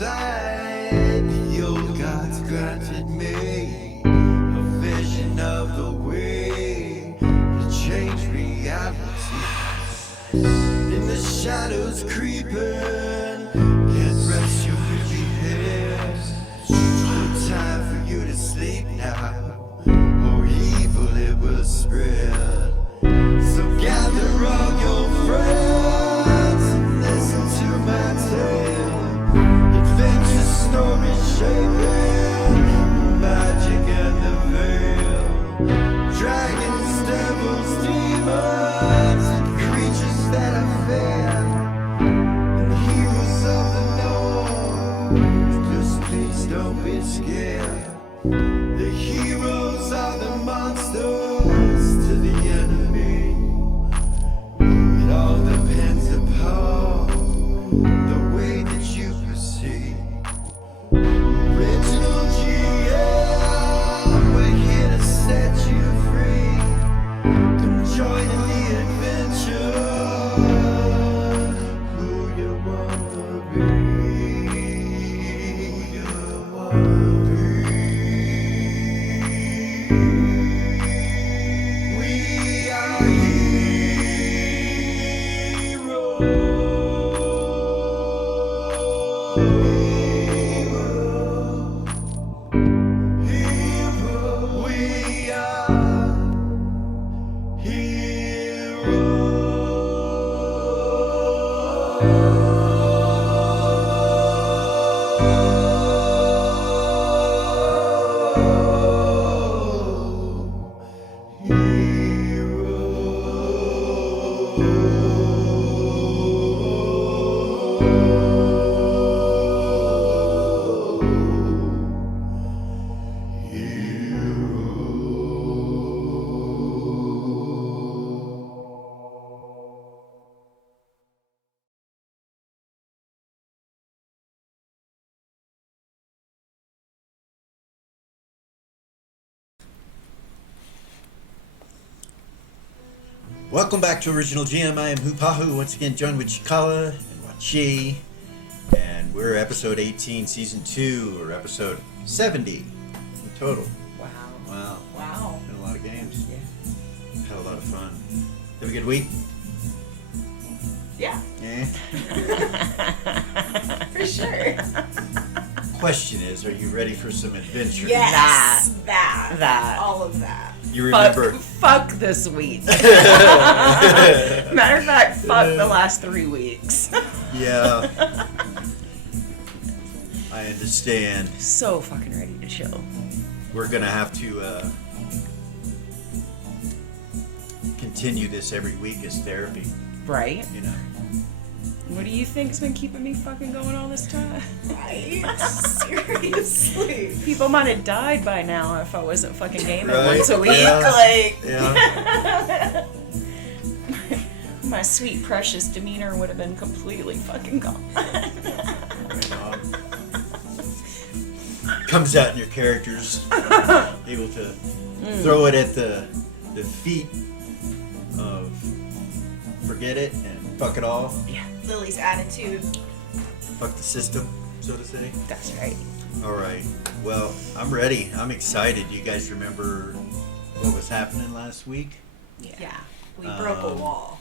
inside. The old gods granted me a vision of the way to change reality. In the shadows creeping, can't rest your weary head. No time for you to sleep now, or evil it will spread. So gather all your friends and listen to my tale. Adventure story shaping magic and the veil. Dragons, devils, demons, and creatures that I fear, and heroes of the north. Just please don't be scared. The heroes are the monsters to the enemy. It all depends upon the way that you proceed. Original GM, we're here to set you free. Come join in the adventure. Who you wanna be? Who you wanna be? We are heroes. We are Welcome back to Original GM. I am Hupahu, once again joined with Cikala and Wachi, and we're episode 18, season 2, or episode 70 in total. Wow. Been a lot of games. Yeah. Had a lot of fun. Have a good week? Yeah. Yeah. For sure. Question is, are you ready for some adventure? Yes. That. All of that. You remember? Fuck this week. Matter of fact, fuck the last 3 weeks. Yeah. I understand. So fucking ready to chill. We're gonna have to continue this every week as therapy, Right? you know. What do you think's been keeping me fucking going all this time? Right? Seriously. People might have died by now if I wasn't fucking gaming Right. once a week. Yeah. Like, Yeah. my sweet, precious demeanor would have been completely fucking gone. Right on. Comes out in your characters, able to throw it at the feet of forget it and fuck it all, Yeah, Lily's attitude. fuck the system, so to say. that's right. All right. Well, I'm ready. I'm excited. You guys remember what was happening last week? Yeah. We broke a wall.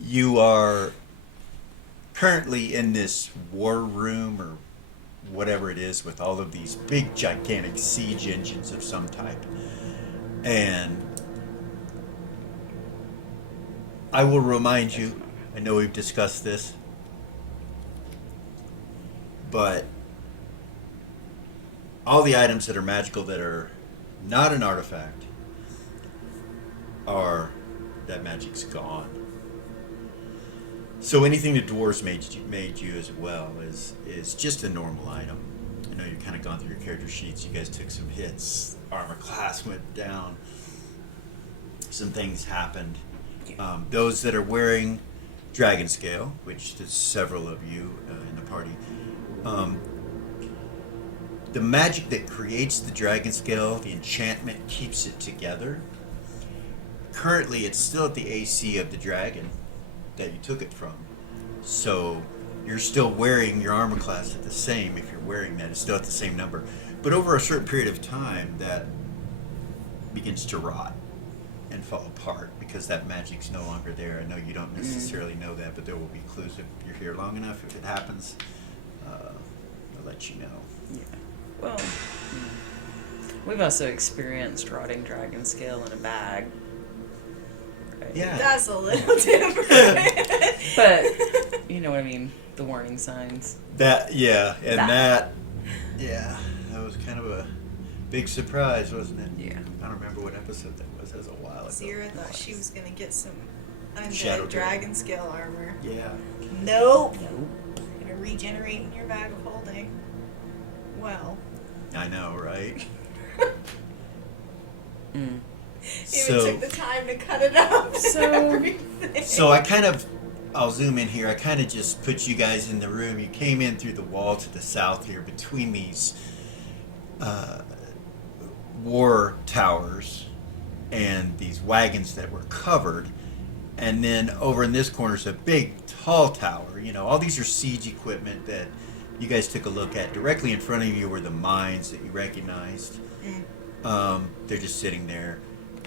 You are currently in this war room or whatever it is with all of these big gigantic siege engines of some type. And I will remind you, I know we've discussed this, but all the items that are magical that are not an artifact are, that magic's gone. So anything the dwarves made you as well is just a normal item. I know you've kind of gone through your character sheets. You guys took some hits. Armor class went down. Some things happened. Those that are wearing Dragon Scale, which there's several of you in the party, the magic that creates the Dragon Scale, the enchantment keeps it together. Currently, it's still at the AC of the dragon that you took it from. So you're still wearing your armor class at the same. If you're wearing that, it's still at the same number. But over a certain period of time, that begins to rot and fall apart because that magic's no longer there. I know you don't necessarily know that, but there will be clues if you're here long enough. If it happens, I'll let you know. Yeah. Well, we've also experienced rotting dragon scale in a bag. Right? Yeah. That's a little different. But you know what I mean. The warning signs. That that was kind of a big surprise, wasn't it? Yeah. I don't remember what episode that was. That was a while ago. Zira thought she was gonna get some Shadow undead dragon scale armor. Yeah. Nope. Nope. Gonna regenerate in your bag of holding. Well. I know, right? Mm. Even took the time to cut it up. So- and everything. So I'll zoom in here. I kind of just put you guys in the room. You came in through the wall to the south here between these war towers and these wagons that were covered. And then over in this corner is a big, tall tower. You know, all these are siege equipment that you guys took a look at. Directly in front of you were the mines that you recognized. They're just sitting there.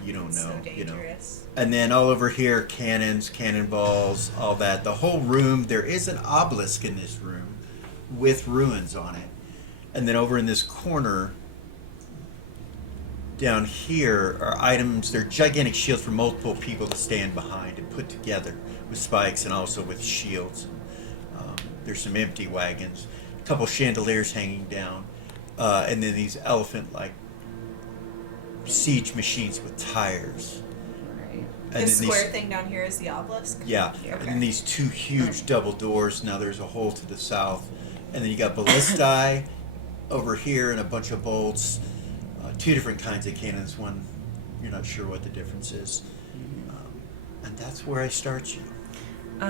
You don't know, So you know. dangerous. And then all over here, cannons, cannonballs, all that. The whole room, there is an obelisk in this room with ruins on it. And then over in this corner, down here, are items, they're gigantic shields for multiple people to stand behind and put together with spikes and also with shields. There's some empty wagons, a couple chandeliers hanging down, and then these elephant-like siege machines with tires. Right. And The then square these, thing down here is the obelisk. yeah, Okay. and then these two huge double doors. Now there's a hole to the south, and then you got ballistae over here and a bunch of bolts. Two different kinds of cannons. One, you're not sure what the difference is, and that's where I start you. That's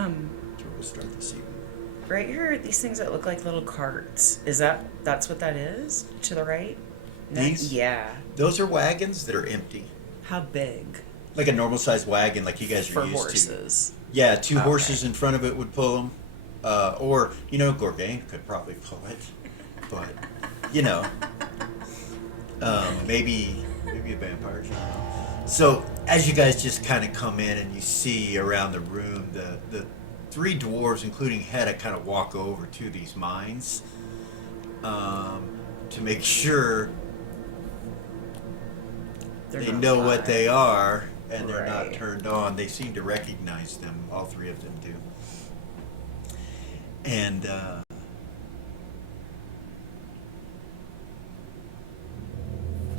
where we'll start this evening. Right here, these things that look like little carts. That's what that is? To the right? These? Yeah. Those are wagons that are empty, How big? like a normal sized wagon, like you guys are For used to. horses. Yeah, two Okay. horses in front of it would pull them, or you know, Gorgain could probably pull it, but you know, maybe a vampire. So as you guys just kind of come in and you see around the room, the three dwarves, including Hedda, kind of walk over to these mines to make sure They're they not know what live. they are and they're not Right. turned on. They seem to recognize them. All three of them do. And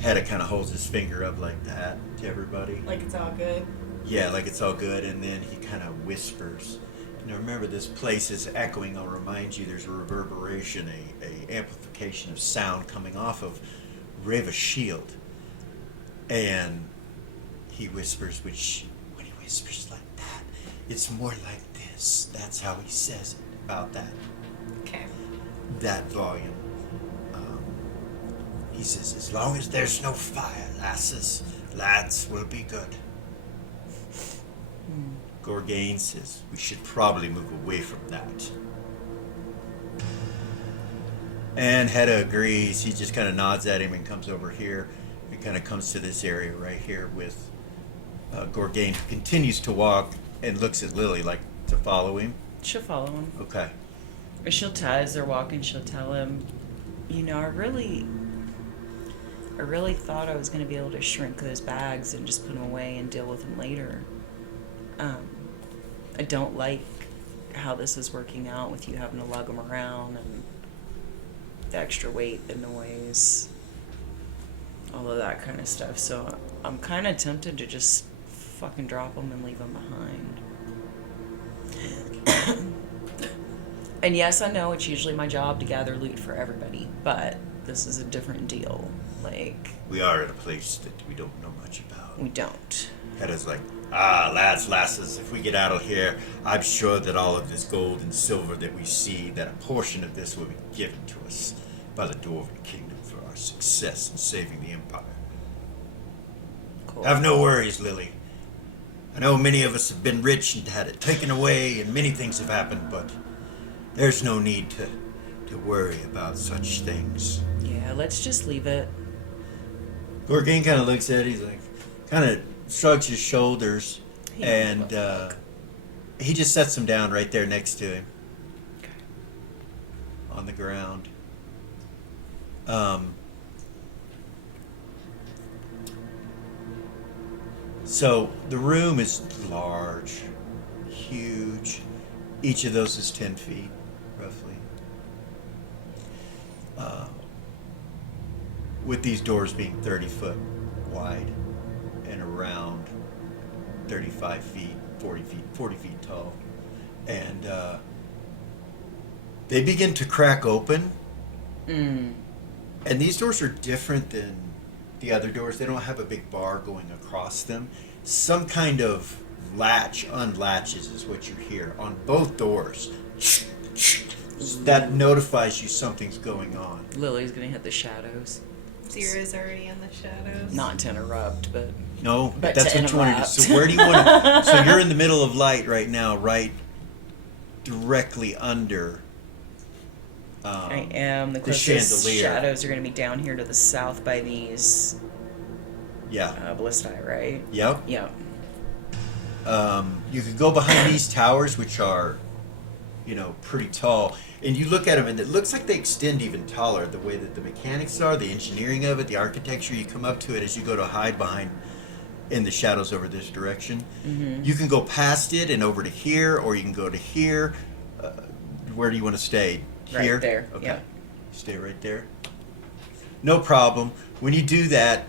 Hedda kind of holds his finger up like that to everybody. Like it's all good. Yeah, like it's all good. And then he kind of whispers. Now remember, this place is echoing. I'll remind you, there's a reverberation, a amplification of sound coming off of Reva's shield. And he whispers, which, when he whispers like that, it's more like this. That's how he says it, about that Okay. volume. He says, as long as there's no fire, lads will be good. Gorgain says, we should probably move away from that. And Hedda agrees. He just kind of nods at him and comes over here. He kind of comes to this area right here with Gorgain, who continues to walk and looks at Lily like to follow him. She'll follow him. Okay. Or she'll tell, as they're walking, she'll tell him, you know, I really thought I was going to be able to shrink those bags and just put them away and deal with them later. I don't like how this is working out with you having to lug them around and the extra weight, the noise, all of that kind of stuff. So I'm kind of tempted to just fucking drop them and leave them behind. And yes, I know it's usually my job to gather loot for everybody, but this is a different deal. Like, We are at a place that we don't know much about. we don't. Hedda's like, lads, lasses, if we get out of here, I'm sure that all of this gold and silver that we see, that a portion of this will be given to us by the Dwarven Kingdom for our success in saving the Empire. Cool. Have no worries, Lily. I know many of us have been rich and had it taken away, and many things have happened, but There's no need to worry about such things. Yeah, let's just leave it. Gorgain kind of looks at it. He's like, kind of shrugs his shoulders, He and knows what he just sets him down right there next to him Okay. on the ground. So the room is large, huge. Each of those is 10 feet, roughly. With these doors being 30 foot wide and around 35 feet, 40 feet tall. And they begin to crack open. Mm. And these doors are different than the other doors. They don't have a big bar going across them. Some kind of latch unlatches is what you hear on both doors. That notifies you something's going on. Lily's gonna hit the shadows. Zero's already in the shadows. Not to interrupt, but No, But that's to what you want to do. interrupt. So where do you want to? So you're in the middle of light right now, right directly under. I am. The the closest chandelier. shadows are gonna be down here to the south by these Yeah. ballistae, right? Yep. Yeah. You could go behind these towers, which are, pretty tall, and you look at them, and it looks like they extend even taller. The way that the mechanics are, the engineering of it, the architecture. You come up to it as you go to hide behind in the shadows over this direction. Mm-hmm. You can go past it and over to here, or you can go to here. Where do you want to stay? Right Here? there, Okay. yeah. Stay right there. No problem. When you do that,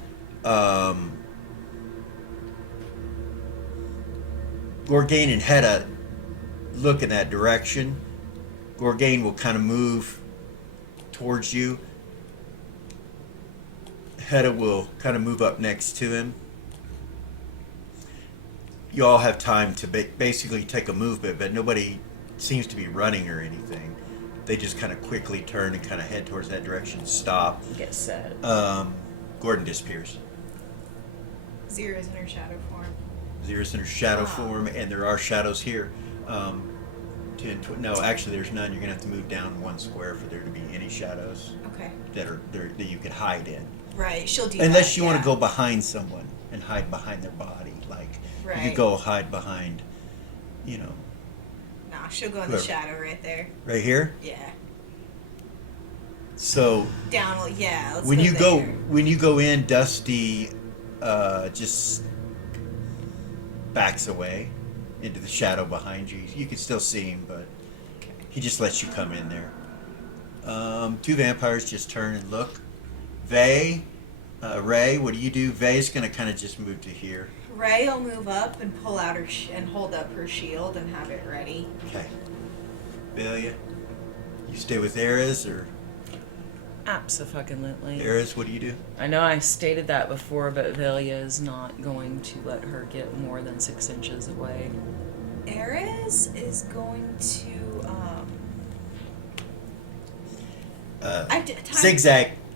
Gorgain and Hedda look in that direction. Gorgain will kind of move towards you. Hedda will kind of move up next to him. You all have time to basically take a movement, but nobody seems to be running or anything. They just kind of quickly turn and kind of head towards that direction, stop. Get set. Gordon disappears. Zero's in her shadow form. Zero's in her shadow Wow. form, and there are shadows here. No, actually, there's none. You're gonna have to move down one square for there to be any shadows Okay. that are there that you could hide in, Right, she'll do unless that, you want yeah. to go behind someone and hide behind their body. Like you Right. could go hide behind, Nah, she'll go in Whoever. the shadow right there. right here. Yeah. So Down, yeah. Let's when you go there. when you go in, Dusty just backs away into the shadow behind you. You can still see him, but Okay. he just lets you come in there. Two vampires just turn and look. Ray, what do you do? Vay's gonna kind of just move to here. Ray will move up and pull out her and hold up her shield and have it ready. Okay. Velia, you stay with Ares, or Abso-fucking-lutely. Ares, what do you do? I know I stated that before, but Velia is not going to let her get more than 6 inches away. Ares is going to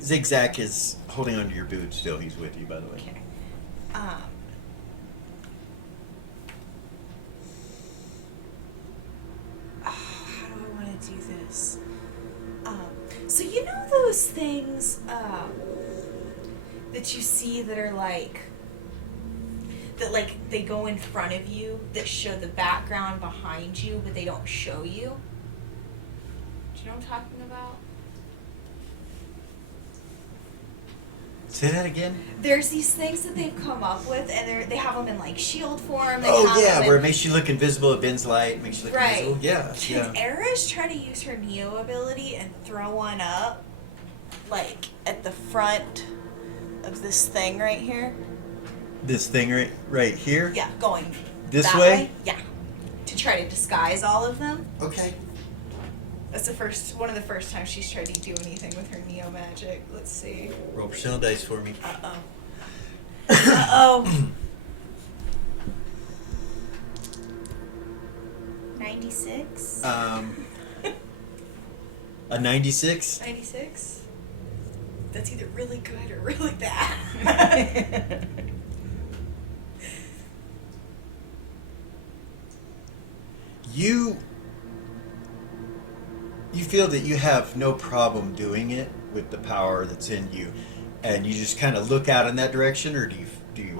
Zigzag is holding onto your boot still. He's with you, by the way. Okay. How do I want to do this? So you know those things that you see that are like they go in front of you that show the background behind you, but they don't show you. Do you know what I'm talking about? Say that again. There's these things that they've come up with, and they have them in like shield form. They Oh have yeah, them in- where it makes you look invisible. It bends light, makes you look Right. invisible. Yeah, Can yeah. Eris try to use her Neo ability and throw one up, like at the front of this thing right here? This thing right here. Yeah, going This that way? Yeah, to try to disguise all of them. Okay. That's one of the first times she's tried to do anything with her Neo magic. Let's see. Roll personnel dice for me. Uh-oh. 96? A 96. 96? That's either really good or really bad. You you feel that you have no problem doing it with the power that's in you, and you just kind of look out in that direction, or do you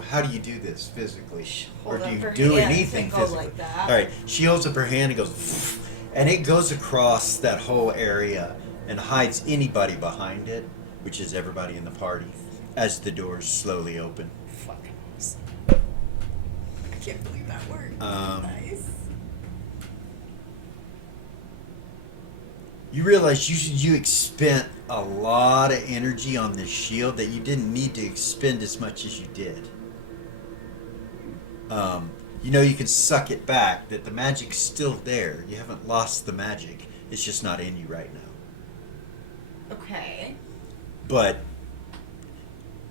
how do you do this physically, or Hold do up you her do hand anything and go physically? like that. All right, she holds up her hand and goes, and it goes across that whole area and hides anybody behind it, which is everybody in the party, as the doors slowly open. Fucking awesome. I can't believe that worked. Nice. You realize you expend a lot of energy on this shield that you didn't need to expend as much as you did. You know you can suck it back, that the magic's still there. You haven't lost the magic. It's just not in you right now. Okay. But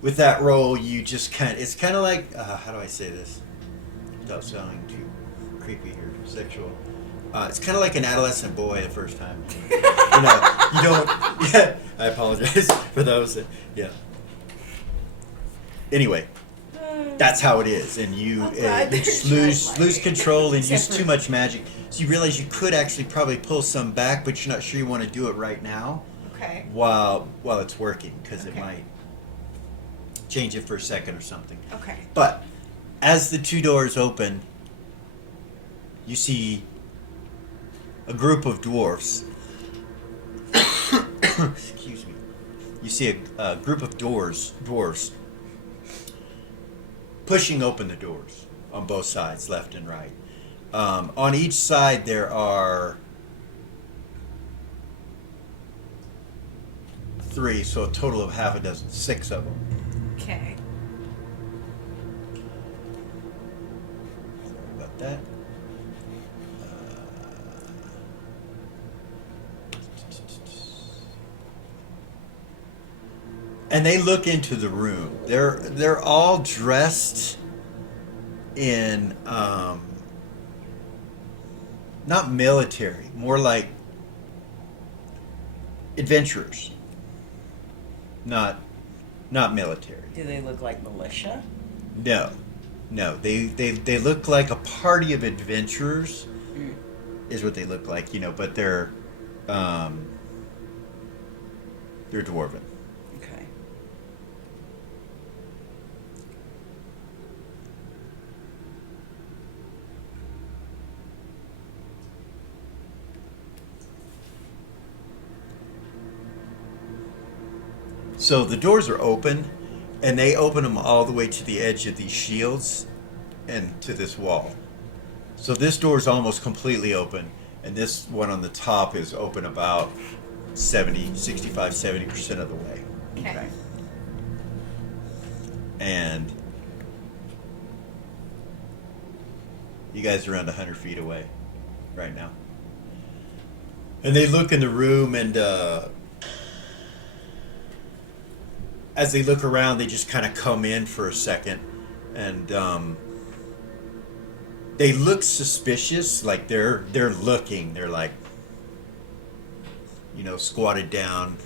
with that roll, you just it's kind of like, how do I say this without sounding too creepy or sexual? It's kind of like an adolescent boy the first time. You don't, yeah, I apologize for those that, yeah. Anyway, that's how it is, and you I'm glad you they're just just lose like- control and use Except for- too much magic. So you realize you could actually probably pull some back, but you're not sure you want to do it right now Okay. while it's working, because it Okay. might change it for a second or something. Okay. But as the two doors open, you see a group of dwarfs. Excuse me. You see a group of dwarfs pushing open the doors on both sides, left and right. On each side there are 3, so a total of half a dozen, 6 of them. Okay. Sorry about that. And they look into the room. They're all dressed in not military, more like adventurers. Not military. Do they look like militia? No. They look like a party of adventurers. Mm. Is what they look like, but they're dwarven. Okay. So the doors are open, and they open them all the way to the edge of these shields and to this wall. So this door is almost completely open, and this one on the top is open about 70% of the way. Okay. And you guys are around 100 feet away right now. And they look in the room, and as they look around, they just kind of come in for a second, and they look suspicious, like they're looking. They're like, squatted down.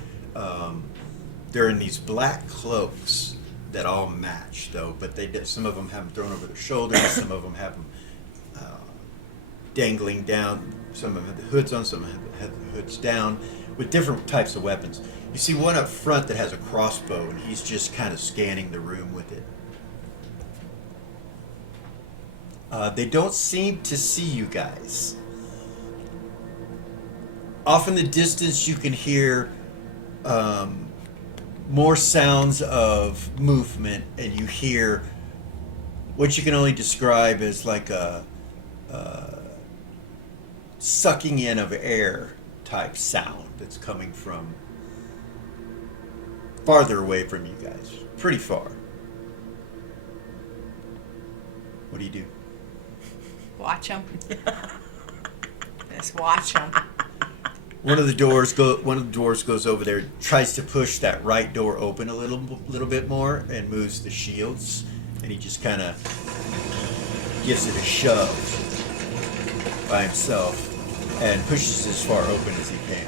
They're in these black cloaks that all match, though. But some of them have them thrown over their shoulders. Some of them have them dangling down. Some of them have the hoods on. Some have the hoods down, with different types of weapons. You see one up front that has a crossbow, and he's just kind of scanning the room with it. They don't seem to see you guys. Off in the distance, you can hear more sounds of movement, and you hear what you can only describe as like a sucking in of air type sound that's coming from farther away from you guys, pretty far. What do you do? Watch them. Just watch them. One of the dwarves goes over there, tries to push that right door open a little bit more, and moves the shields, and he just kind of gives it a shove by himself and pushes as far open as he can.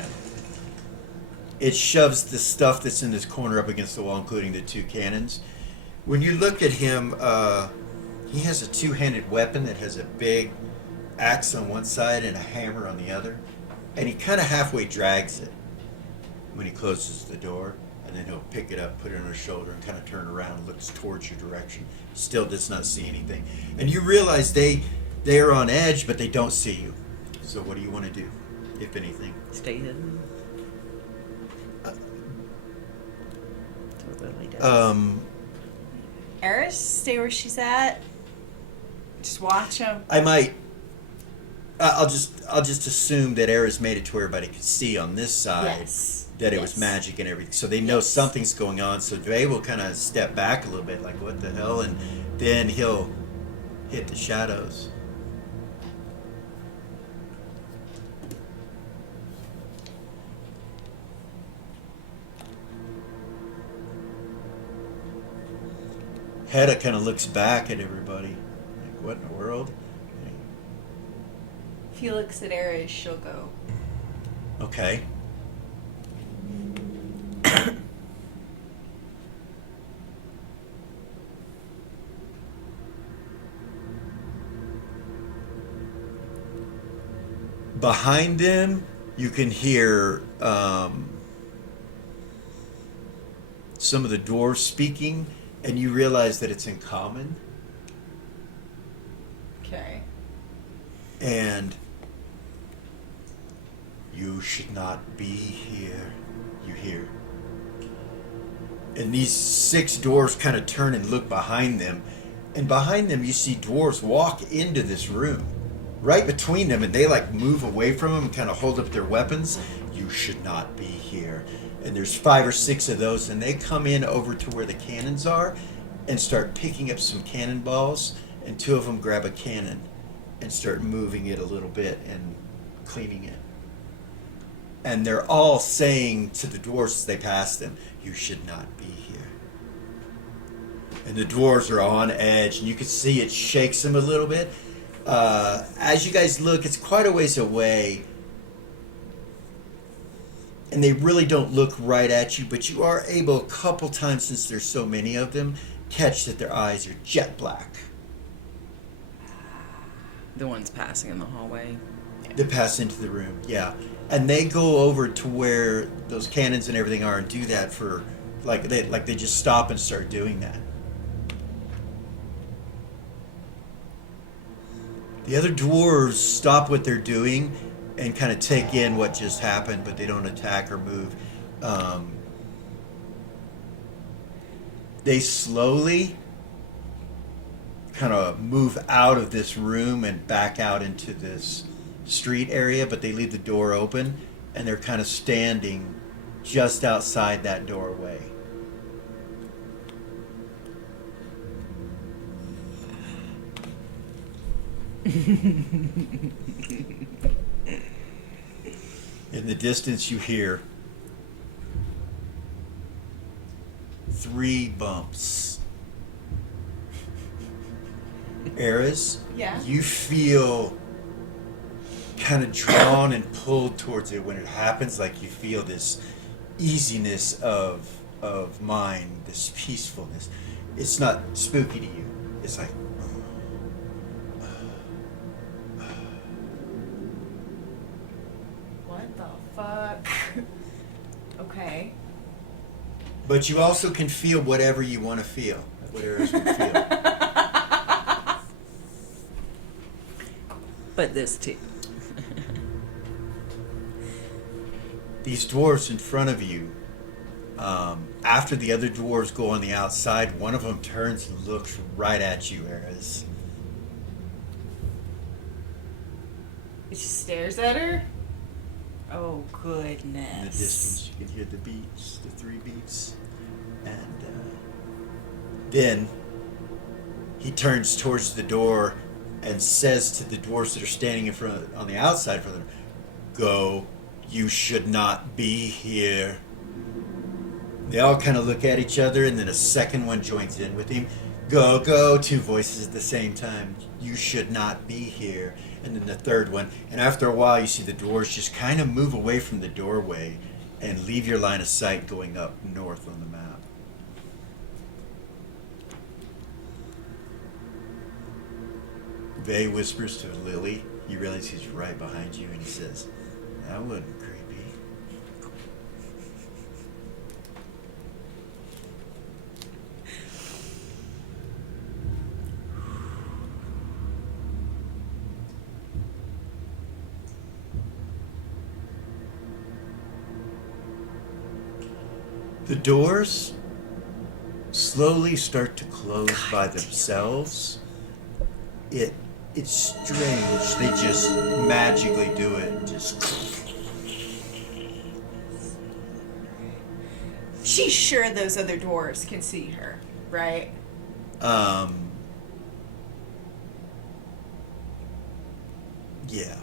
It shoves the stuff that's in this corner up against the wall, including the 2 cannons. When you look at him, he has a 2-handed weapon that has a big axe on one side and a hammer on the other. and he kind of halfway drags it when he closes the door, and then he'll pick it up, put it on his shoulder, and kind of turn around and looks towards your direction. Still does not see anything. And you realize they are on edge, but they don't see you. So what do you want to do, if anything? Stay hidden. That's what Lily does. Eris, stay where she's at. Just watch him. I might. I'll just assume that Era's made it to where everybody could see on this side. Yes. That it was magic and everything, so they know something's going on. So Dre will kind of step back a little bit, like what the hell, and then he'll hit the shadows. Hedda kind of looks back at everybody, like what in the world? If he looks at Eris, she'll go. Okay. Behind them, you can hear some of the dwarves speaking, and you realize that it's in common. Okay. And you should not be here, you hear. And these 6 dwarves kind of turn and look behind them. And behind them, you see dwarves walk into this room. Right between them, and they like move away from them and kind of hold up their weapons. You should not be here. And there's 5 or 6 of those, and they come in over to where the cannons are and start picking up some cannonballs, and 2 of them grab a cannon and start moving it a little bit and cleaning it. And they're all saying to the dwarves as they pass them, you should not be here. And the dwarves are on edge, and you can see it shakes them a little bit. As you guys look, it's quite a ways away, and they really don't look right at you, but you are able a couple times, since there's so many of them, catch that their eyes are jet black. The ones passing in the hallway. They pass into the room, yeah. And they go over to where those cannons and everything are and do that for, they just stop and start doing that. The other dwarves stop what they're doing and kind of take in what just happened, but they don't attack or move. They slowly kind of move out of this room and back out into this street area, but they leave the door open, and they're kind of standing just outside that doorway. In the distance, you hear 3 bumps. Eris, Yeah. you feel kind of drawn and pulled towards it when it happens. Like you feel this easiness of mind, this peacefulness. It's not spooky to you. It's like, What the fuck? Okay. but you also can feel whatever you want to feel. What Eris would feel. But this too. These dwarves in front of you, after the other dwarves go on the outside, one of them turns and looks right at you, Eris. He just stares at her. Oh In the goodness. distance, you can hear the beats, the 3 beats. And then he turns towards the door and says to the dwarves that are standing in front on the outside for them, go, you should not be here. They all kind of look at each other, and then a second one joins in with him. Go, go, 2 voices at the same time. You should not be here. And then the third one. And after a while, you see the dwarves just kind of move away from the doorway and leave your line of sight going up north on the map. Vay whispers to Lily. You realize he's right behind you, and he says, That wasn't creepy. The doors slowly start to close by themselves. It's strange. They just magically do it. And just She's sure those other dwarves can see her, right? Yeah.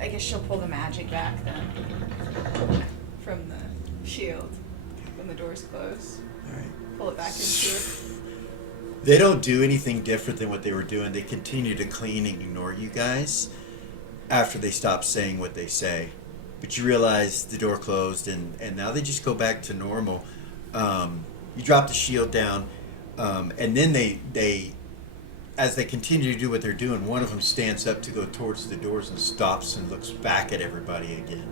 I guess she'll pull the magic back then from the shield when the doors close. All right. Pull it back into it. They don't do anything different than what they were doing. They continue to clean and ignore you guys after they stop saying what they say. But you realize the door closed, and now they just go back to normal. You drop the shield down, and then they, as they continue to do what they're doing, one of them stands up to go towards the doors and stops and looks back at everybody again.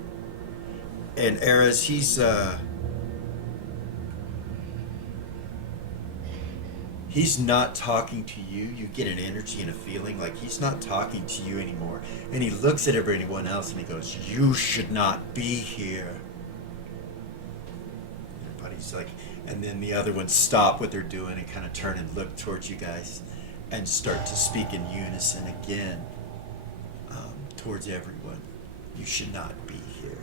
And Ares, he's not talking to you. You get an energy and a feeling like he's not talking to you anymore. And he looks at everyone else and he goes, "You should not be here." Everybody's like, and then the other ones stop what they're doing and kind of turn and look towards you guys and start to speak in unison again towards everyone. "You should not be here."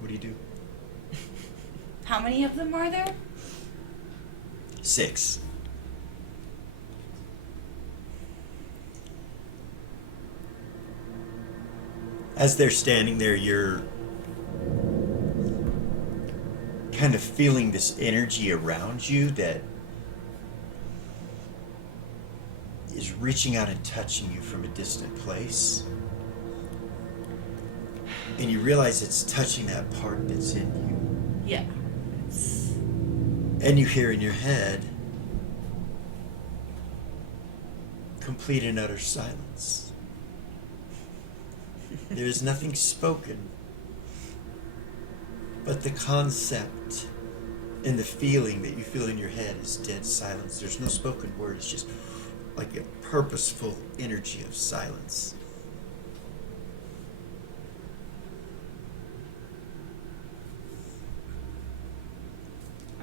What do you do? How many of them are there? 6. As they're standing there, you're kind of feeling this energy around you that is reaching out and touching you from a distant place. And you realize it's touching that part that's in you. Yeah. And you hear in your head, complete and utter silence. There is nothing spoken, but the concept and the feeling that you feel in your head is dead silence. There's no spoken word, it's just like a purposeful energy of silence.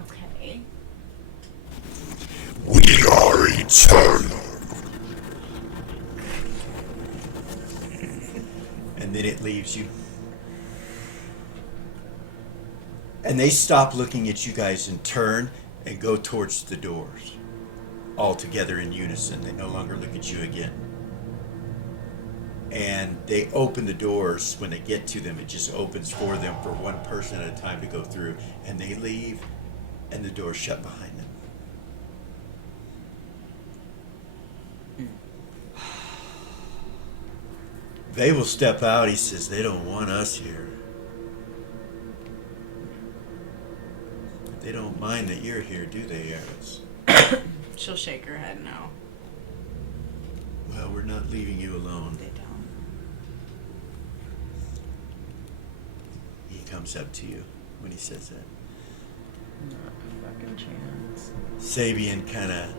Okay. We are eternal. And then it leaves you. And they stop looking at you guys and turn and go towards the doors. All together in unison. They no longer look at you again. And they open the doors. When they get to them, it just opens for them for one person at a time to go through. And they leave, and the doors shut behind them. They will step out. He says, "They don't want us here. They don't mind that you're here, do they, Aris?" She'll shake her head no. "Well, we're not leaving you alone." They don't. He comes up to you when he says that. Not a fucking chance. Sabian kind of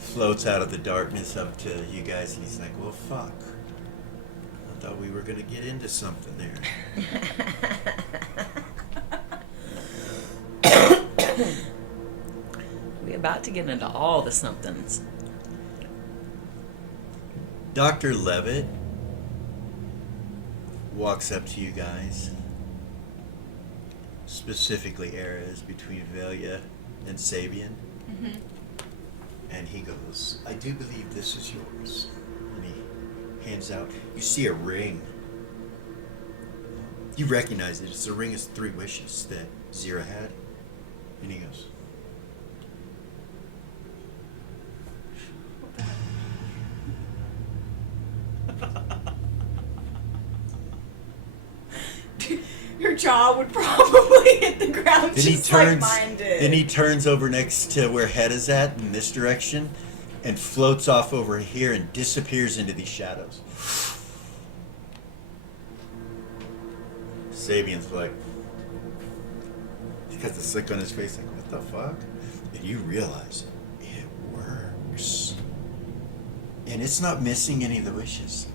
floats out of the darkness up to you guys, and he's like, "Well, fuck. I thought we were going to get into something there." We about to get into all the somethings. Dr. Levitt walks up to you guys, specifically areas between Velia and Sabian, Mm-hmm. and he goes, "I do believe this is yours." And he hands out, you see a ring. You recognize it. It's a ring of 3 wishes that Zira had. And he goes, Her Her jaw would probably hit the ground Then he just turns. like mine did. Then he turns over next to where Head is at in this direction, and floats off over here and disappears into these shadows. Sabian's like, he's got this look on his face, like, what the fuck? And you realize it works, and it's not missing any of the wishes.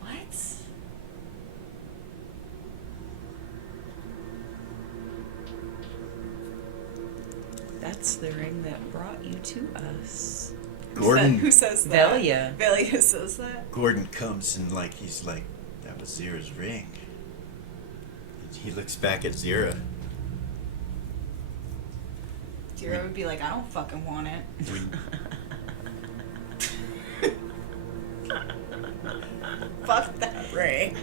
What? That's the ring that brought you to us. Gordon. Who says that? Velia. Velia says that. Gordon comes and he's like, that was Zira's ring. He looks back at Zira. Zira would be like, I don't fucking want it. Fuck that ring.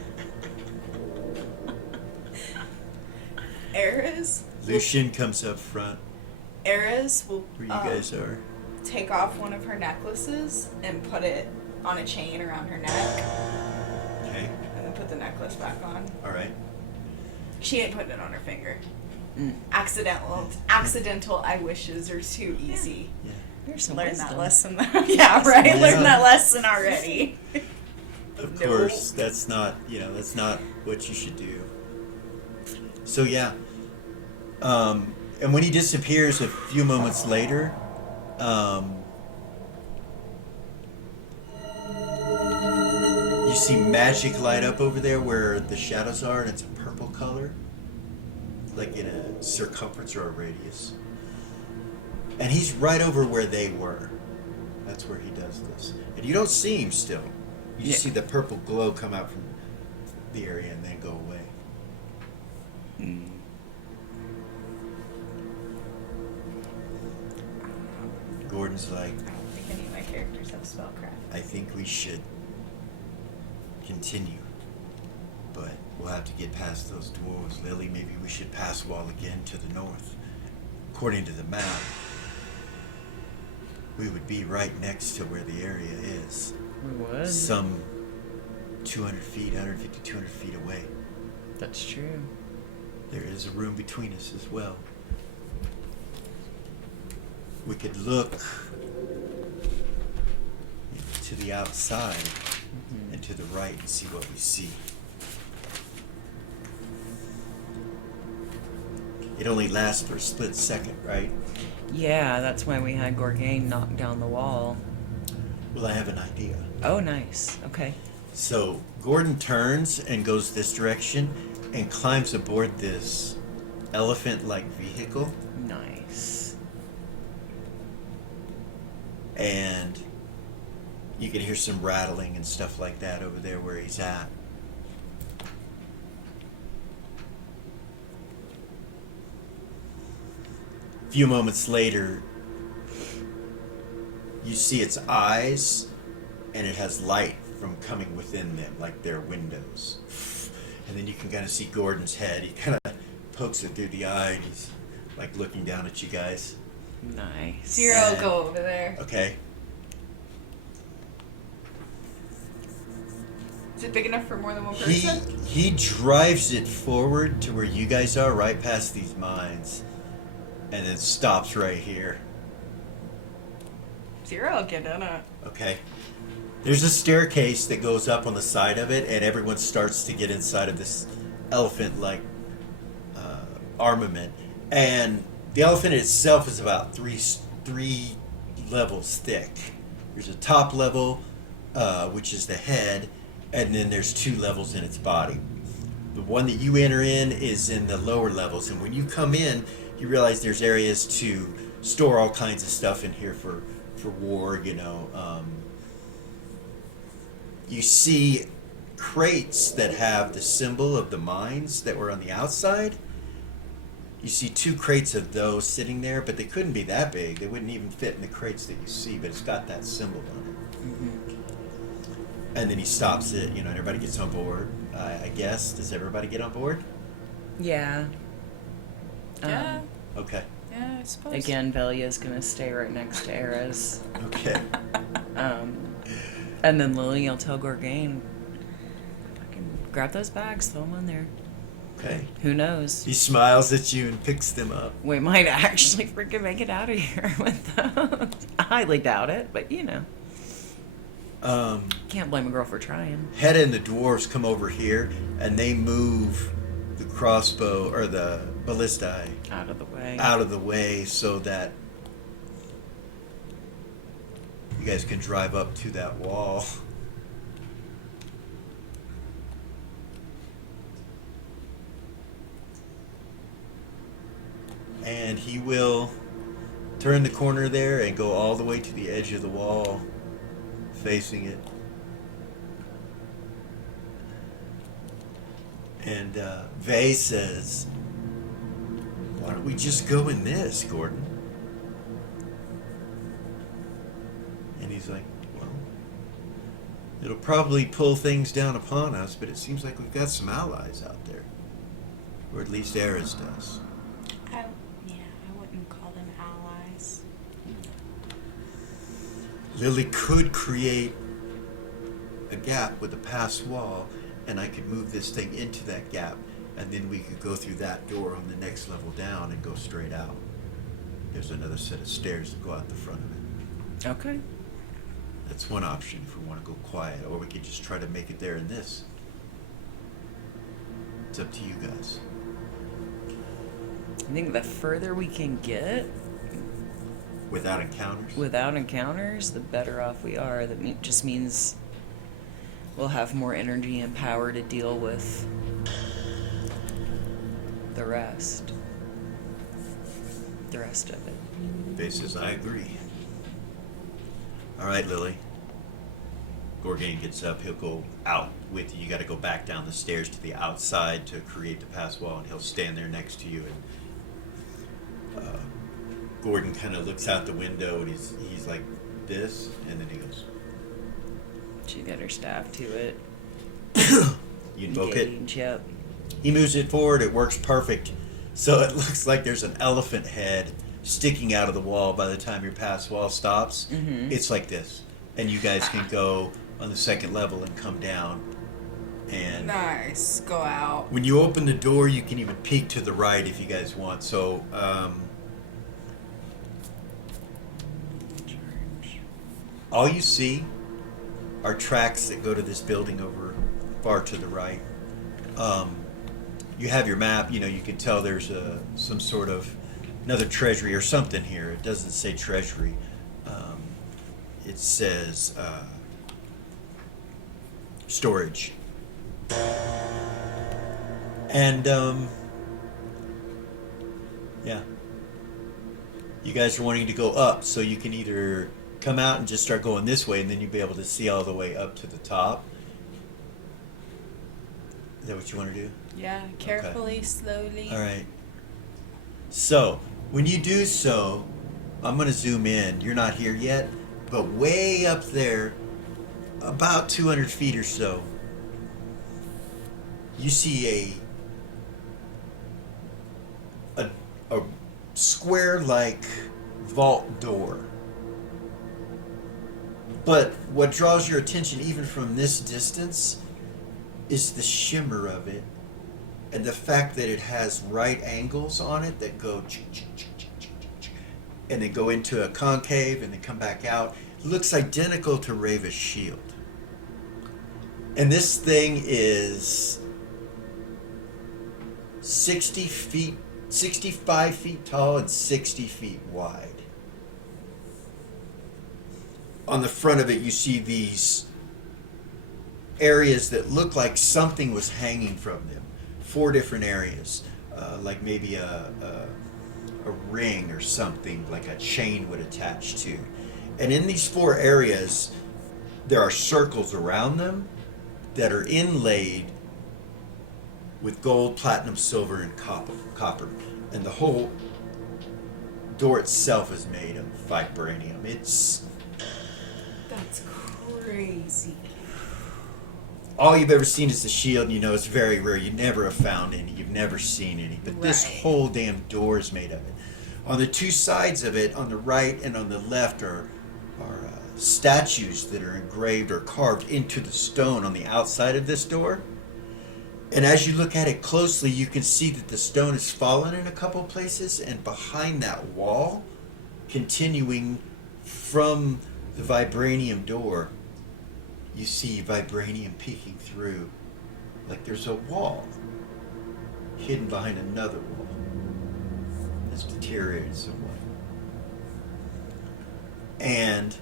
Eris? Lucian comes up front Eris will where you guys are. take off one of her necklaces and put it on a chain around her neck. Okay. And then put the necklace back on. Alright. She ain't putting it on her finger. Mm. Accidental I wishes are too easy. Yeah. There's some Learn wisdom. that lesson. Yeah, right. Yeah. Learn that lesson already. Of No. course, that's not what you should do. So yeah. And when he disappears a few moments later, you see magic light up over there where the shadows are, and it's a purple color, like in a circumference or a radius. And he's right over where they were. That's where he does this. And you don't see him still. You just see the purple glow come out from the area and then go away. Mm. Gordon's like, I don't think any of my characters have spellcraft. I think we should continue. But we'll have to get past those dwarves. Lily, maybe we should pass wall again to the north. According to the map, we would be right next to where the area is. We would. Some 200 feet, 150, 200 feet away. That's true. There is a room between us as well. We could look to the outside and to the right and see what we see. It only lasts for a split second, right? Yeah, that's why we had Gorgain knock down the wall. Well, I have an idea. Oh, nice. Okay. So Gordon turns and goes this direction and climbs aboard this elephant-like vehicle. Nice. And you can hear some rattling and stuff like that over there where he's at. A few moments later, you see its eyes, and it has light from coming within them, like they're windows. And then you can kind of see Gordon's head. He kind of pokes it through the eye, and he's like looking down at you guys. Nice. Zero will go over there. Okay. Is it big enough for more than one He person? he drives it forward to where you guys are, right past these mines, and then stops right here. Zero will get in it. Okay. There's a staircase that goes up on the side of it, and everyone starts to get inside of this elephant-like armament. And the elephant itself is about three levels thick. There's a top level, which is the head, and then there's 2 levels in its body. The one that you enter in is in the lower levels, and when you come in, you realize there's areas to store all kinds of stuff in here for war, you know. You see crates that have the symbol of the mines that were on the outside. You see 2 crates of those sitting there, but they couldn't be that big. They wouldn't even fit in the crates that you see, but it's got that symbol on it. Mm-hmm. And then he stops it, you know, and everybody gets on board, I guess. Does everybody get on board? Yeah. Yeah. Okay. Yeah, I suppose. Again, Velia's gonna stay right next to Eras. Okay. And then Lily will tell Gorgain, grab those bags, throw them in there. Okay. Who knows? He smiles at you and picks them up. We might actually freaking make it out of here with those. I highly doubt it, but you know. Can't blame a girl for trying. Hedda and the dwarves come over here, and they move the crossbow or the ballistae Out of the way. out of the way so that you guys can drive up to that wall. And he will turn the corner there and go all the way to the edge of the wall, facing it. And Vay says, "Why don't we just go in this, Gordon?" And he's like, "Well, it'll probably pull things down upon us, but it seems like we've got some allies out there. Or at least Eris does." I wouldn't call them allies. Lily could create a gap with a pass wall, and I could move this thing into that gap, and then we could go through that door on the next level down and go straight out. There's another set of stairs that go out the front of it. Okay. That's one option if we want to go quiet, or we could just try to make it there in this. It's up to you guys. I think the further we can get Without encounters? without encounters, the better off we are. That just means we'll have more energy and power to deal with the rest. The rest of it. Vay says, "I agree." All right, Lily. Gorgain gets up. He'll go out with you. You got to go back down the stairs to the outside to create the pass wall, and he'll stand there next to you. And Gordon kind of looks out the window, and he's like this, and then he goes, She got her staff to it. "You invoke it." Engage, yep. He moves it forward. It works perfect. So it looks like there's an elephant head sticking out of the wall by the time your pass wall stops. Mhm. It's like this. And you guys can go on the second level and come down. And Nice. Go out. when you open the door, you can even peek to the right if you guys want. So, all you see are tracks that go to this building over far to the right. You have your map. You know, you can tell there's some sort of another treasury or something here. It doesn't say treasury. It says storage. And yeah, you guys are wanting to go up, so you can either come out and just start going this way, and then you'll be able to see all the way up to the top. Is that what you want to do? Yeah. Carefully, slowly. All right. So, when you do so, I'm going to zoom in. You're not here yet, but way up there, about 200 feet or so, you see a square-like vault door. But what draws your attention even from this distance is the shimmer of it, and the fact that it has right angles on it that go and then go into a concave and then come back out. It looks identical to Rava's shield. And this thing is 65 feet tall and 60 feet wide. On the front of it, you see these areas that look like something was hanging from them. 4 different areas, like maybe a ring or something, like a chain would attach to. And in these 4 areas, there are circles around them that are inlaid with gold, platinum, silver, and copper. And the whole door itself is made of vibranium. It's That's crazy. all you've ever seen is the shield, and you know it's very rare. You never have found any. You've never seen any. But this Right. whole damn door is made of it. On the 2 sides of it, on the right and on the left, are statues that are engraved or carved into the stone on the outside of this door. And as you look at it closely, you can see that the stone has fallen in a couple places, and behind that wall, continuing from the vibranium door, you see vibranium peeking through, like there's a wall hidden behind another wall that's deteriorated somewhat. And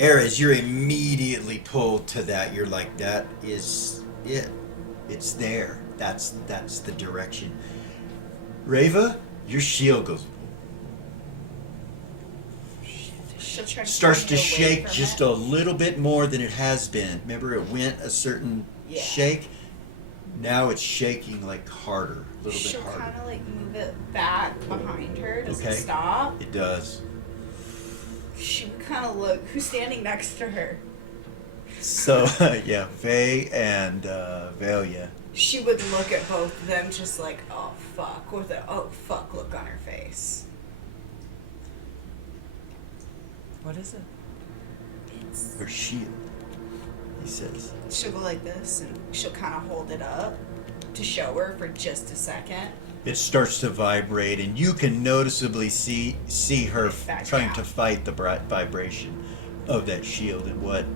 Ares, you're immediately pulled to that. You're like, that is it. It's there. That's the direction. Reva, your shield goes She'll try to starts find to a way shake from just it. a little bit more than it has been. Remember, it went a certain Yeah. shake. Now it's shaking like harder, a little She'll bit kind harder. of like move it back behind her. Does Okay. it stop? It does. She would kind of look. Who's standing next to her? So yeah, Faye and Valia. She would look at both of them just like, oh fuck, with a oh fuck look on her face. What is it? It's, Her shield, he says. she'll go like this and she'll kind of hold it up to show her for just a second. It starts to vibrate, and you can noticeably see her Back trying down. to fight the vibration of that shield and what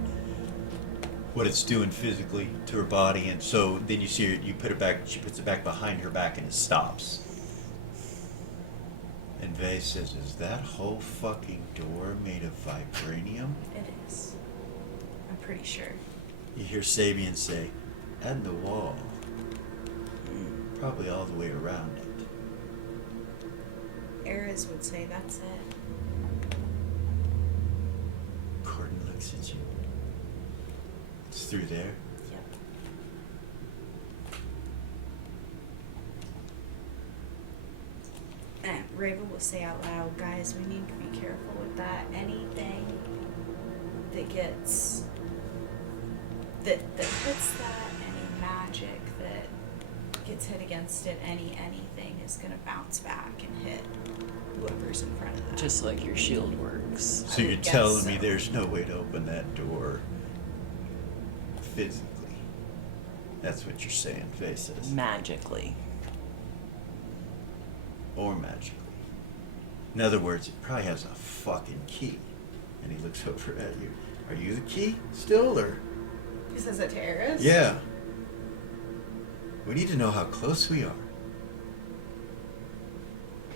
it's doing physically to her body. And so then you see her, you put it back. She puts it back behind her back, and it stops. And Vay says, "Is that whole fucking door made of vibranium?" It is. I'm pretty sure. You hear Sabian say, "And the wall, probably all the way around it." Ares would say that's it. Gordon looks at you. It's through there. Yep. And Raven will say out loud, guys, we need to be careful with that. Anything that gets that hits that, any magic that gets hit against it, anything is gonna bounce back and hit whoever's in front of that. Just like your shield works. So I you're would guess telling me so. there's no way to open that door physically. That's what you're saying, Faye says. Magically. Or magically. In other words, it probably has a fucking key. And he looks over at you. Are you the key still, or? He says it to Ares? Yeah. We need to know how close we are.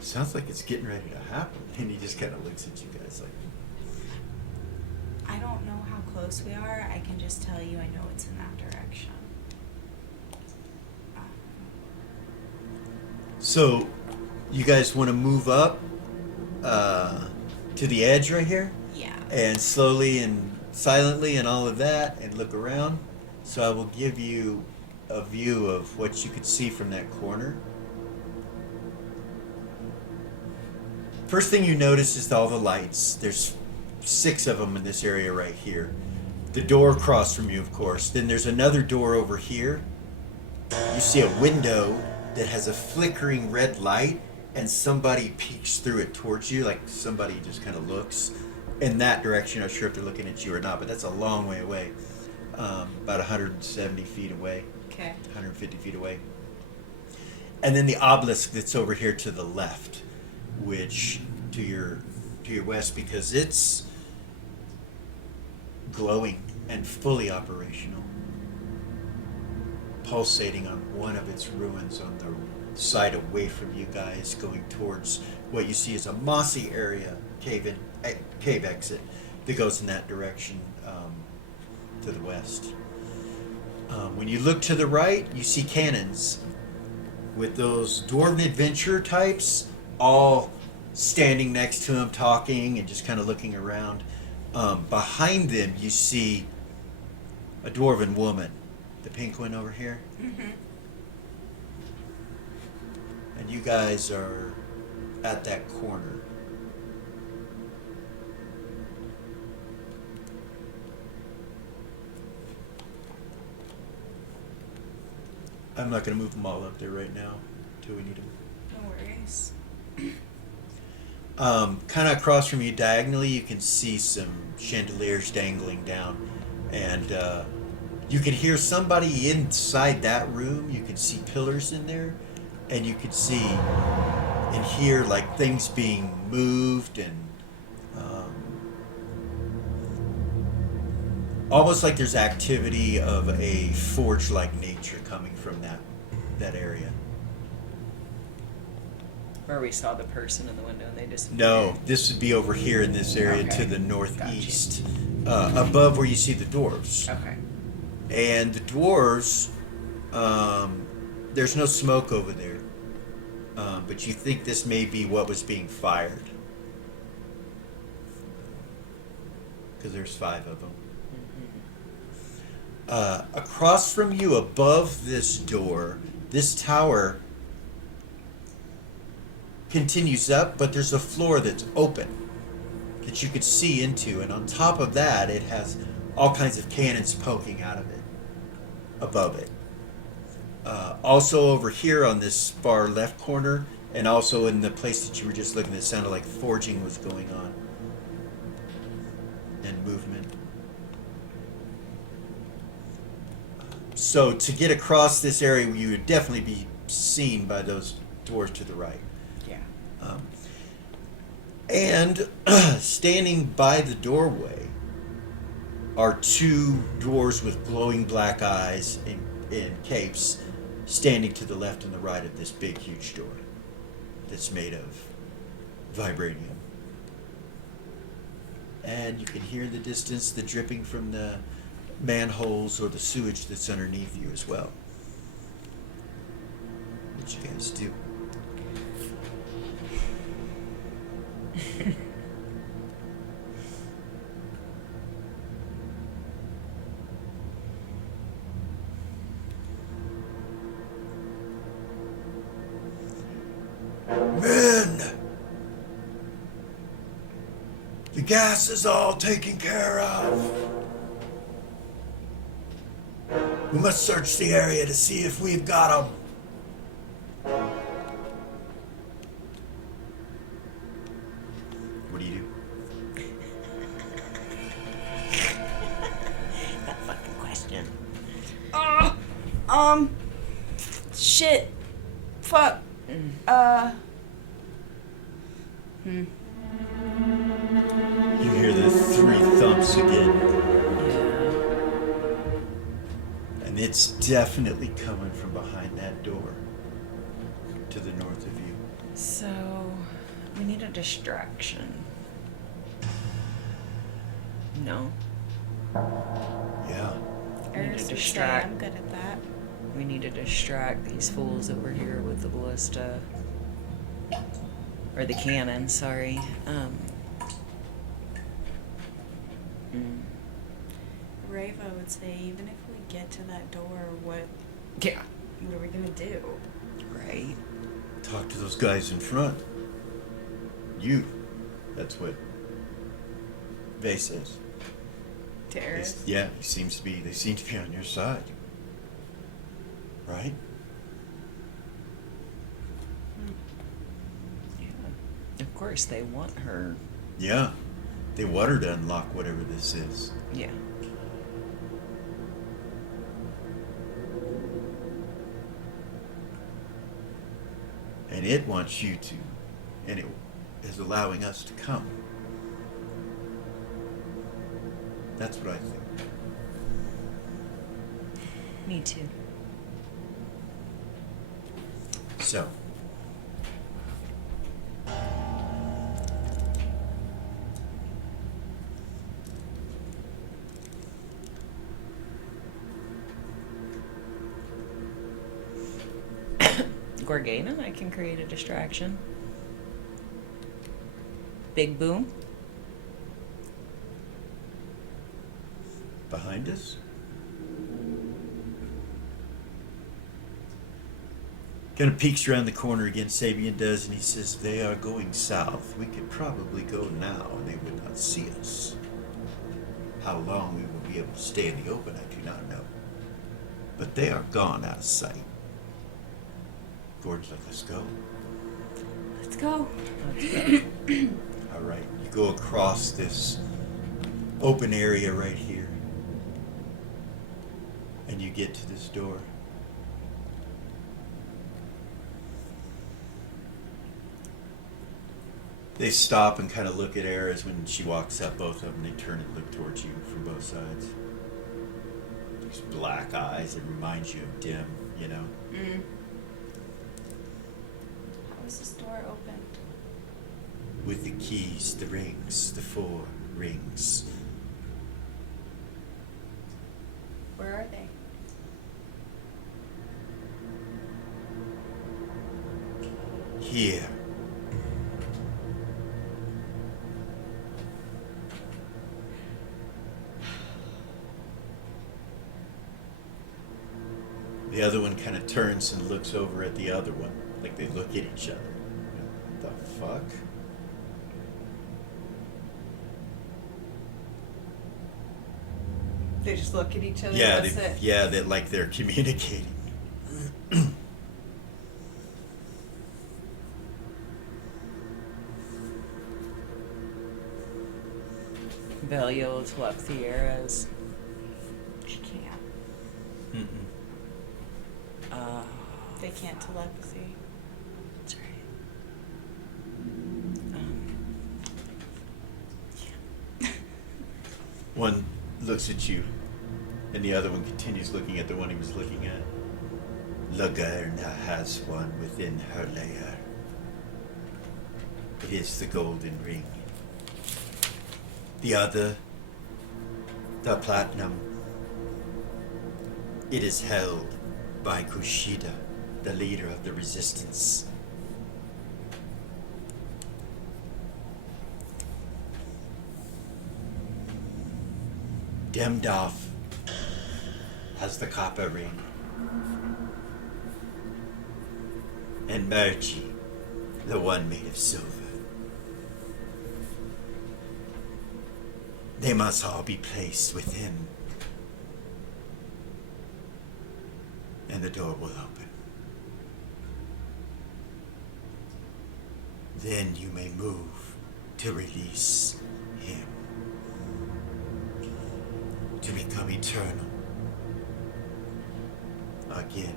Sounds like it's getting ready to happen. And he just kind of looks at you guys like, I don't know how close we are. I can just tell you I know it's in that direction. so you guys want to move up to the edge right here? Yeah. And slowly and silently and all of that, and look around. So I will give you a view of what you could see from that corner. First thing you notice is all the lights. There's 6 of them in this area right here. The door across from you, of course. Then there's another door over here. You see a window that has a flickering red light, and somebody peeks through it towards you, like somebody just kind of looks in that direction. I'm not sure if they're looking at you or not, but that's a long way away. About 170 feet away, Okay. 150 feet away. And then the obelisk that's over here to the left, which to your west, because it's glowing and fully operational, pulsating on one of its ruins on the side away from you guys, going towards what you see is a mossy area, cave exit that goes in that direction to the west. When you look to the right, you see cannons with those dwarven adventure types all standing next to him, talking and just kind of looking around. Behind them, you see a dwarven woman, the pink one over here. Mm-hmm. And you guys are at that corner. I'm not going to move them all up there right now until we need them. No worries. Kind of across from you diagonally, you can see some chandeliers dangling down, and You could hear somebody inside that room. You could see pillars in there, and you could see and hear like things being moved and almost like there's activity of a forge-like nature coming from that area. Where we saw the person in the window and they disappeared. No, this would be over here in this area Okay. to the northeast, above where you see the dwarves. Okay. And the dwarves, there's no smoke over there, but you think this may be what was being fired. Because there's 5 of them. Across from you, above this door, this tower continues up, but there's a floor that's open that you could see into, and on top of that, it has all kinds of cannons poking out of it, above it. Also over here on this far left corner, and also in the place that you were just looking, it sounded like forging was going on, and movement. So to get across this area, you would definitely be seen by those dwarves to the right. Yeah. And standing by the doorway are 2 dwarves with glowing black eyes in capes, standing to the left and the right of this big, huge door that's made of vibranium. And you can hear in the distance the dripping from the manholes or the sewage that's underneath you as well. What you guys do? Men! The gas is all taken care of. We must search the area to see if we've got them. What do you do? That fucking question. Shit. Fuck. You hear the 3 thumps again, Yeah. and it's definitely coming from behind that door to the north of you. So, we need a distraction. No. Yeah. We need to Eris would say distract. I'm good at that. We need to distract these fools over here with the ballista. Or the cannon, sorry. Rava would say, even if we get to that door, what Yeah. are we gonna do? Right. Talk to those guys in front. You. That's what Vay says. To Eris? Yeah, they seem to be on your side. Right? Yeah. Of course, they want her. Yeah. They want her to unlock whatever this is. Yeah. And it wants you to. And it is allowing us to come. That's what I think. Me too. So. Gorganon, I can create a distraction. Big boom. Behind us? Kind of peeks around the corner again, Sabian does, and he says, they are going south. We could probably go now, and they would not see us. How long we will be able to stay in the open, I do not know. But they are gone out of sight. Gordon's like, let's go. Let's go. All right, you go across this open area right here. And you get to this door. They stop and kind of look at Eris when she walks up, both of them. They turn and look towards you from both sides. These black eyes that reminds you of Dim, you know? Mm. How is this door opened? With the keys, the rings, the 4 rings. Where are they? Here. The other one kind of turns and looks over at the other one, like they look at each other. What the fuck? They just look at each other. Yeah, That's it. yeah, that like they're communicating. Valio telepathy eras. She can't. Mm-mm. They can't telepathy. That's right. One looks at you, and the other one continues looking at the one he was looking at. Lagerna has one within her lair. It is the golden ring. The other, the platinum, it is held by Kushida, the leader of the resistance. Demdov has the copper ring. And Merchi, the one made of silver. They must all be placed within. And the door will open. Then you may move to release him. To become eternal. Again.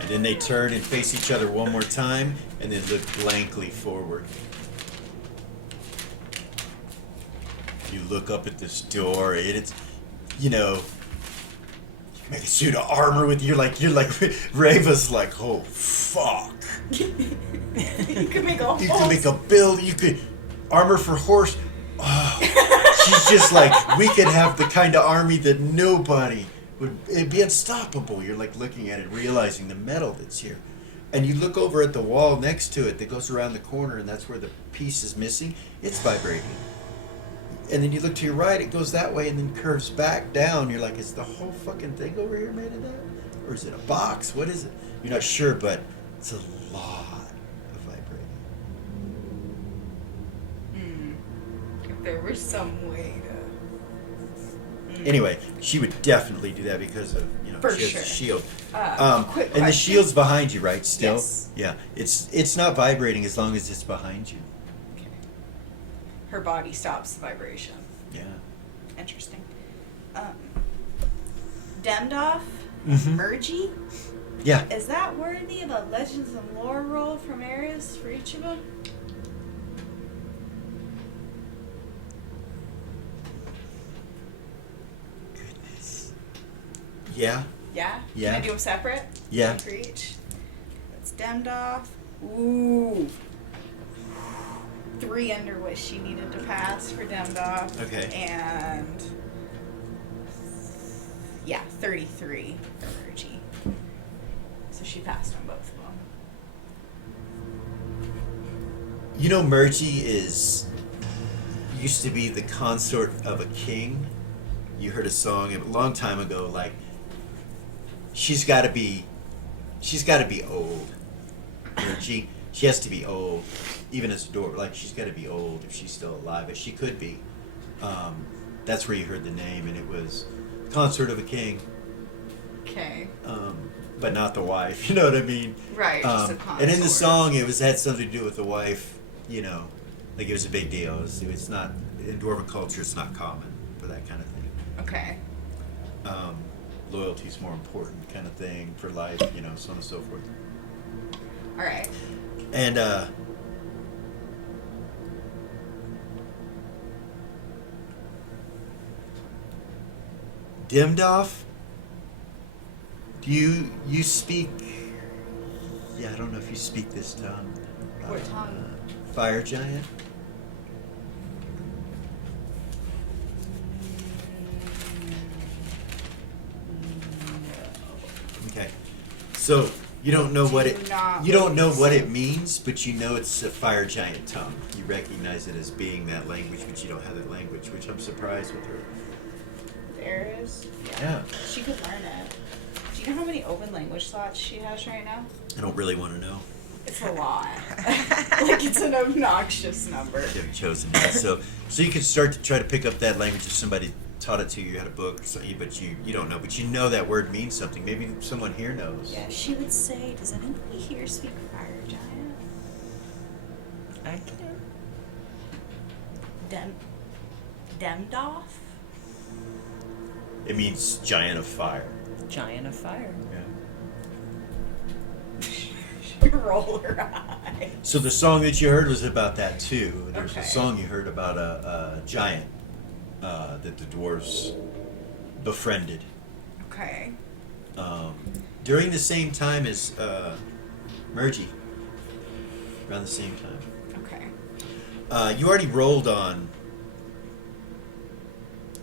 And then they turn and face each other one more time, and then look blankly forward. You look up at this door, and it's, you know, you make a suit of armor with you're like Reva's like, oh fuck. You can make a You can make a build. You could armor for horse. Oh, she's just like, we could have the kind of army that nobody would. It'd be unstoppable. You're like looking at it, realizing the metal that's here, and you look over at the wall next to it that goes around the corner, and that's where the piece is missing. It's vibrating. And then you look to your right, it goes that way, and then curves back down. You're like, is the whole fucking thing over here made of that, or is it a box? What is it? You're not sure, but it's a lot of vibrating. If there was some way to. Anyway, she would definitely do that because of, you know, For she has sure. a shield. Quick And the question. shield's behind you, right? Still, Yes. yeah. It's not vibrating as long as it's behind you. Okay. Her body stops the vibration. Yeah. Interesting. Demdoff, Mhm. Mergy, Yeah. is that worthy of a Legends and Lore roll from Ares for each of them? Goodness. Yeah. Yeah? Yeah. Can I do them separate? Yeah. One for each. That's Demdoff. Ooh. 3 under what she needed to pass for Demdoff. Okay. And yeah, 33 for Mergy. So she passed on both of them. You know, Mergy used to be the consort of a king. You heard a song a long time ago, like, she's got to be old. Mergy, she has to be old, even as a door. Like, she's got to be old if she's still alive, but she could be. That's where you heard the name, and it was consort of a king. Okay. But not the wife. You know what I mean? Right. Just a And in the consort. song, it had something to do with the wife. You know, like it was a big deal. It's not in dwarven culture. It's not common for that kind of thing. Okay. Loyalty's more important, kind of thing for life. You know, so on and so forth. All right. And Dimdoff, do you speak? Yeah, I don't know if you speak this tongue. What tongue? Fire giant. Okay, so you don't know what it not you don't know what what you it means, but you know it's a fire giant tongue. You recognize it as being that language, but you don't have that language, which I'm surprised with her. There is. Yeah. She could learn it. Do you know how many open language slots she has right now? I don't really want to know. It's a lot. Like, it's an obnoxious number. You haven't chosen it. So you can start to try to pick up that language if somebody taught it to you, had a book, or something, but you don't know. But you know that word means something. Maybe someone here knows. Yeah, she would say, does anybody here speak fire giant? I can. Demdoff? It means giant of fire. Giant of fire. Yeah. She roll her eye. So the song that you heard was about that too. There's Okay. a song you heard about a giant that the dwarves befriended. Okay. During the same time as Mergy. Around the same time. Okay. You already rolled on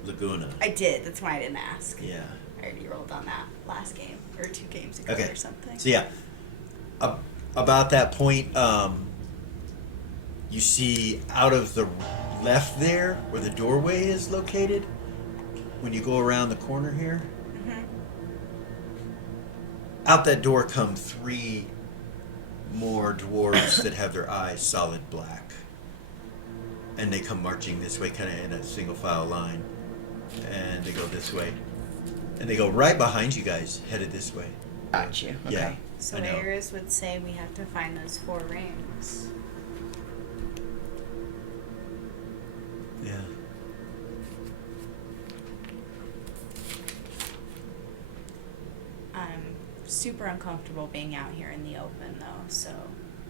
Laguna. I did. That's why I didn't ask. Yeah. I already rolled on that last game or 2 games ago Okay. or something. So yeah, about that point, you see out of the left there, where the doorway is located, when you go around the corner here, Mhm. out that door come 3 more dwarves that have their eyes solid black. And they come marching this way, kind of in a single file line. And they go this way. And they go right behind you guys, headed this way. Got you. Okay. Yeah. So I know. Aries would say we have to find those 4 rings. Yeah. I'm super uncomfortable being out here in the open though, so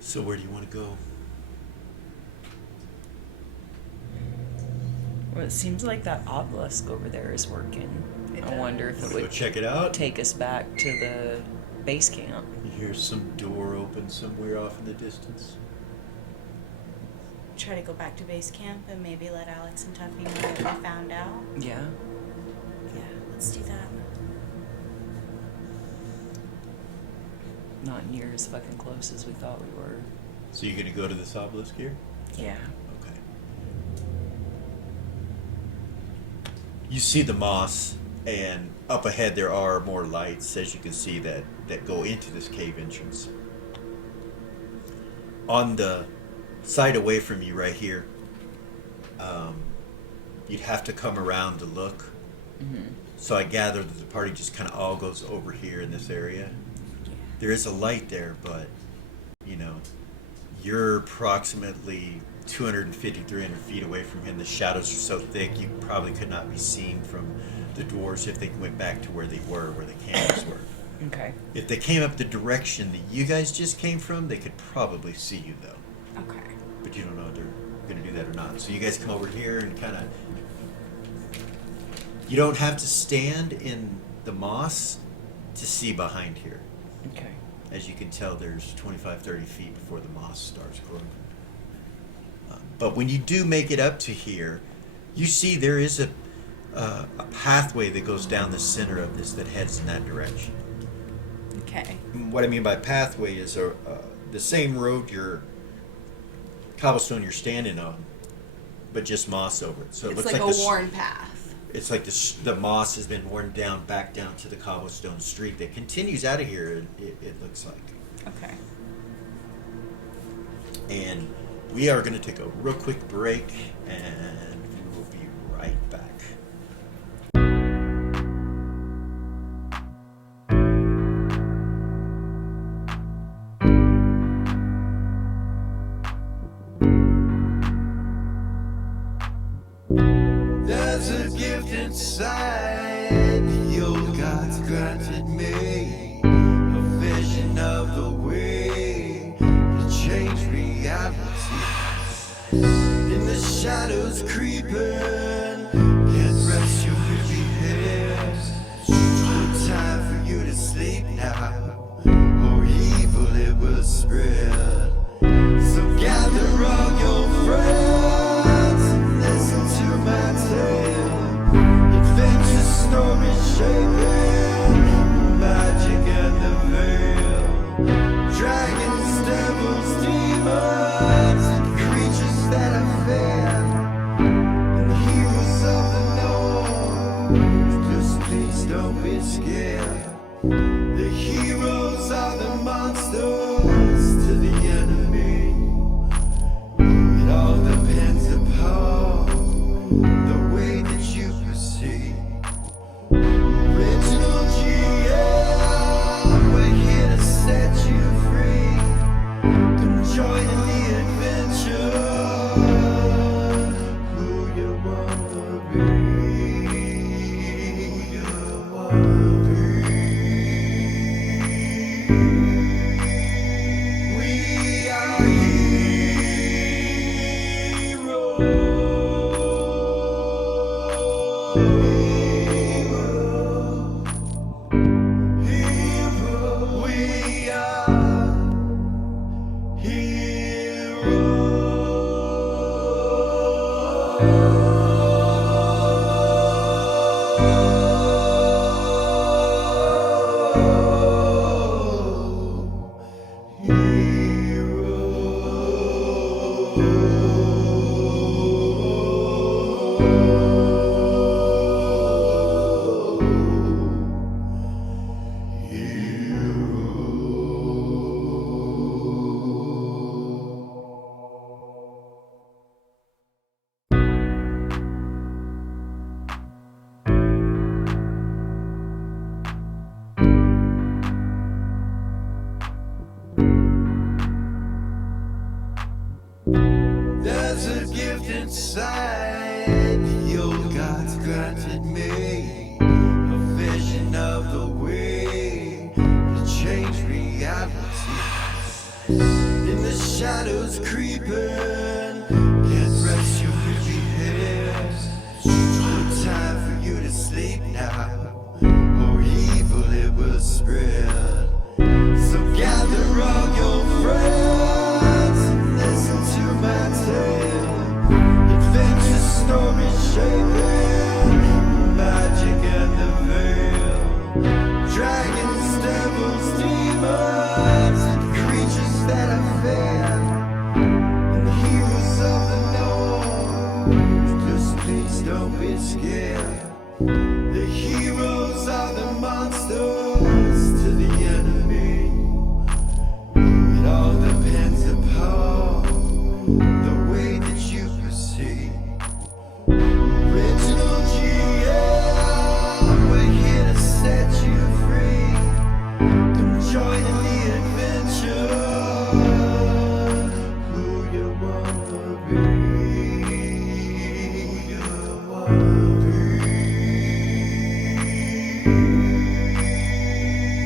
So where do you want to go? Well, it seems like that obelisk over there is working. It I wonder if it does. Go would check it out. take us back to the base camp. You hear some door open somewhere off in the distance. try to go back to base camp and maybe let Alex and Tuffy know that we found out. Yeah. Yeah, let's do that. Not near as fucking close as we thought we were. So you're gonna go to this obelisk here? Yeah. Okay. You see the moss, and up ahead there are more lights, as you can see, that go into this cave entrance. On the side away from you right here, you'd have to come around to look. Mm-hmm. So I gather that the party just kind of all goes over here in this area. There is a light there, but, you know, you're approximately 250, 300 feet away from him. The shadows are so thick, you probably could not be seen from the dwarves if they went back to where they were, where the candles were. Okay. If they came up the direction that you guys just came from, they could probably see you, though. Okay. But you don't know if they're going to do that or not. So you guys come over here and kind of... You don't have to stand in the moss to see behind here. Okay. As you can tell, there's 25, 30 feet before the moss starts growing. But when you do make it up to here, you see there is a pathway that goes down the center of this that heads in that direction. Okay. What I mean by pathway is the same road cobblestone you're standing on, but just moss over it. So it It's looks like like a worn path. It's like the moss has been worn down, back down to the cobblestone street that continues out of here, it looks like. Okay. And we are going to take a real quick break, and we will be right back. inside. The old gods granted me a vision of the way to change reality. In the shadows creeping, can't rest your weary head. No time for you to sleep now, or evil it will spread. So gather all your friends and listen to my tale. Adventure story shaping the magic and the veil. Dragons, devils, demons, and creatures that I fear, and heroes of the north. Just please don't be scared. The heroes are the monsters to the enemy. It all depends upon the way that you proceed. Original GM, we're here to set you free. Come join in the adventure. Who you wanna be? Who you wanna be? We are heroes. We are There's a gift inside. The old gods granted me a vision of the way to change reality. In the shadows creeping, can't rest your weary head. No time for you to sleep now, or evil it will spread. So gather all your friends and listen to my tale. Adventure story shaping the magic and the veil. Dragons, devils, demons, and creatures that I fear, and heroes of the north. Just please don't be scared. The heroes are the monsters to the enemy. It all depends upon the way that you proceed. Original GM, we're here to set you free. Come join in the adventure. Who you wanna be? Who you wanna be?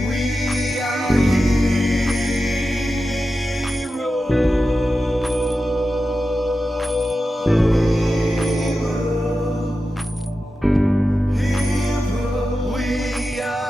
We are heroes. We are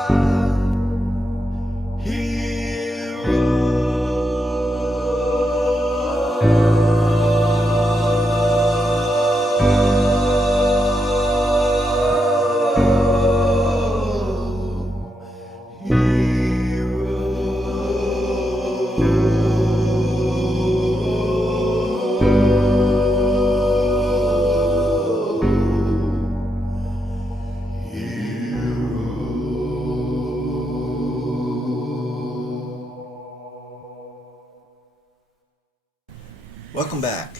Welcome back.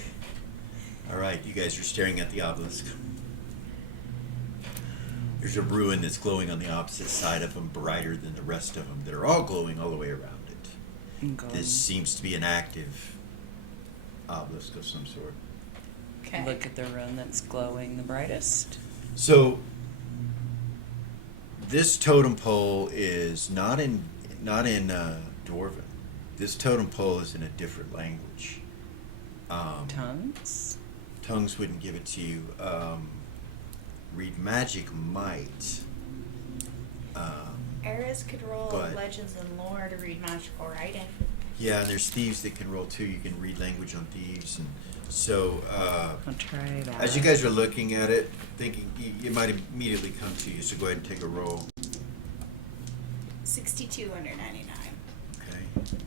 All right, you guys are staring at the obelisk. There's a ruin that's glowing on the opposite side of them, brighter than the rest of them. They're all glowing all the way around it. Okay. This seems to be an active obelisk of some sort. Okay. Look at the rune that's glowing the brightest. So This totem pole is not in Dwarven. This totem pole is in a different language. Tongues? Tongues wouldn't give it to you. Read magic might. Eras could roll But- legends and lore to read magical writing. Yeah, and there's thieves that can roll too. You can read language on thieves, and so I'll try that. as you guys are looking at it, thinking it might immediately come to you. So go ahead and take a roll. 62 under 99. Okay.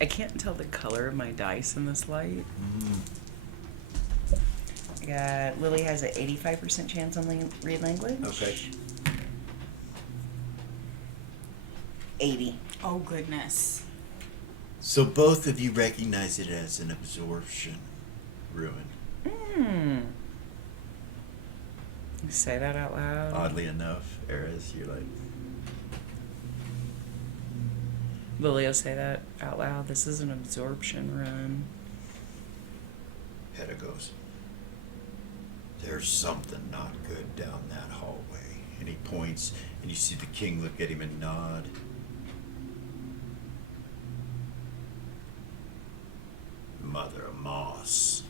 I can't tell the color of my dice in this light. Mm. I got Lily has an 85% chance on read language. Okay. 80. Oh goodness. So both of you recognize it as an absorption ruin. You say that out loud. Oddly enough, Eris, you're like, Lily will say that out loud. This is an absorption run. Hedda goes, there's something not good down that hallway. And he points, and you see the king look at him and nod. Mother Moss.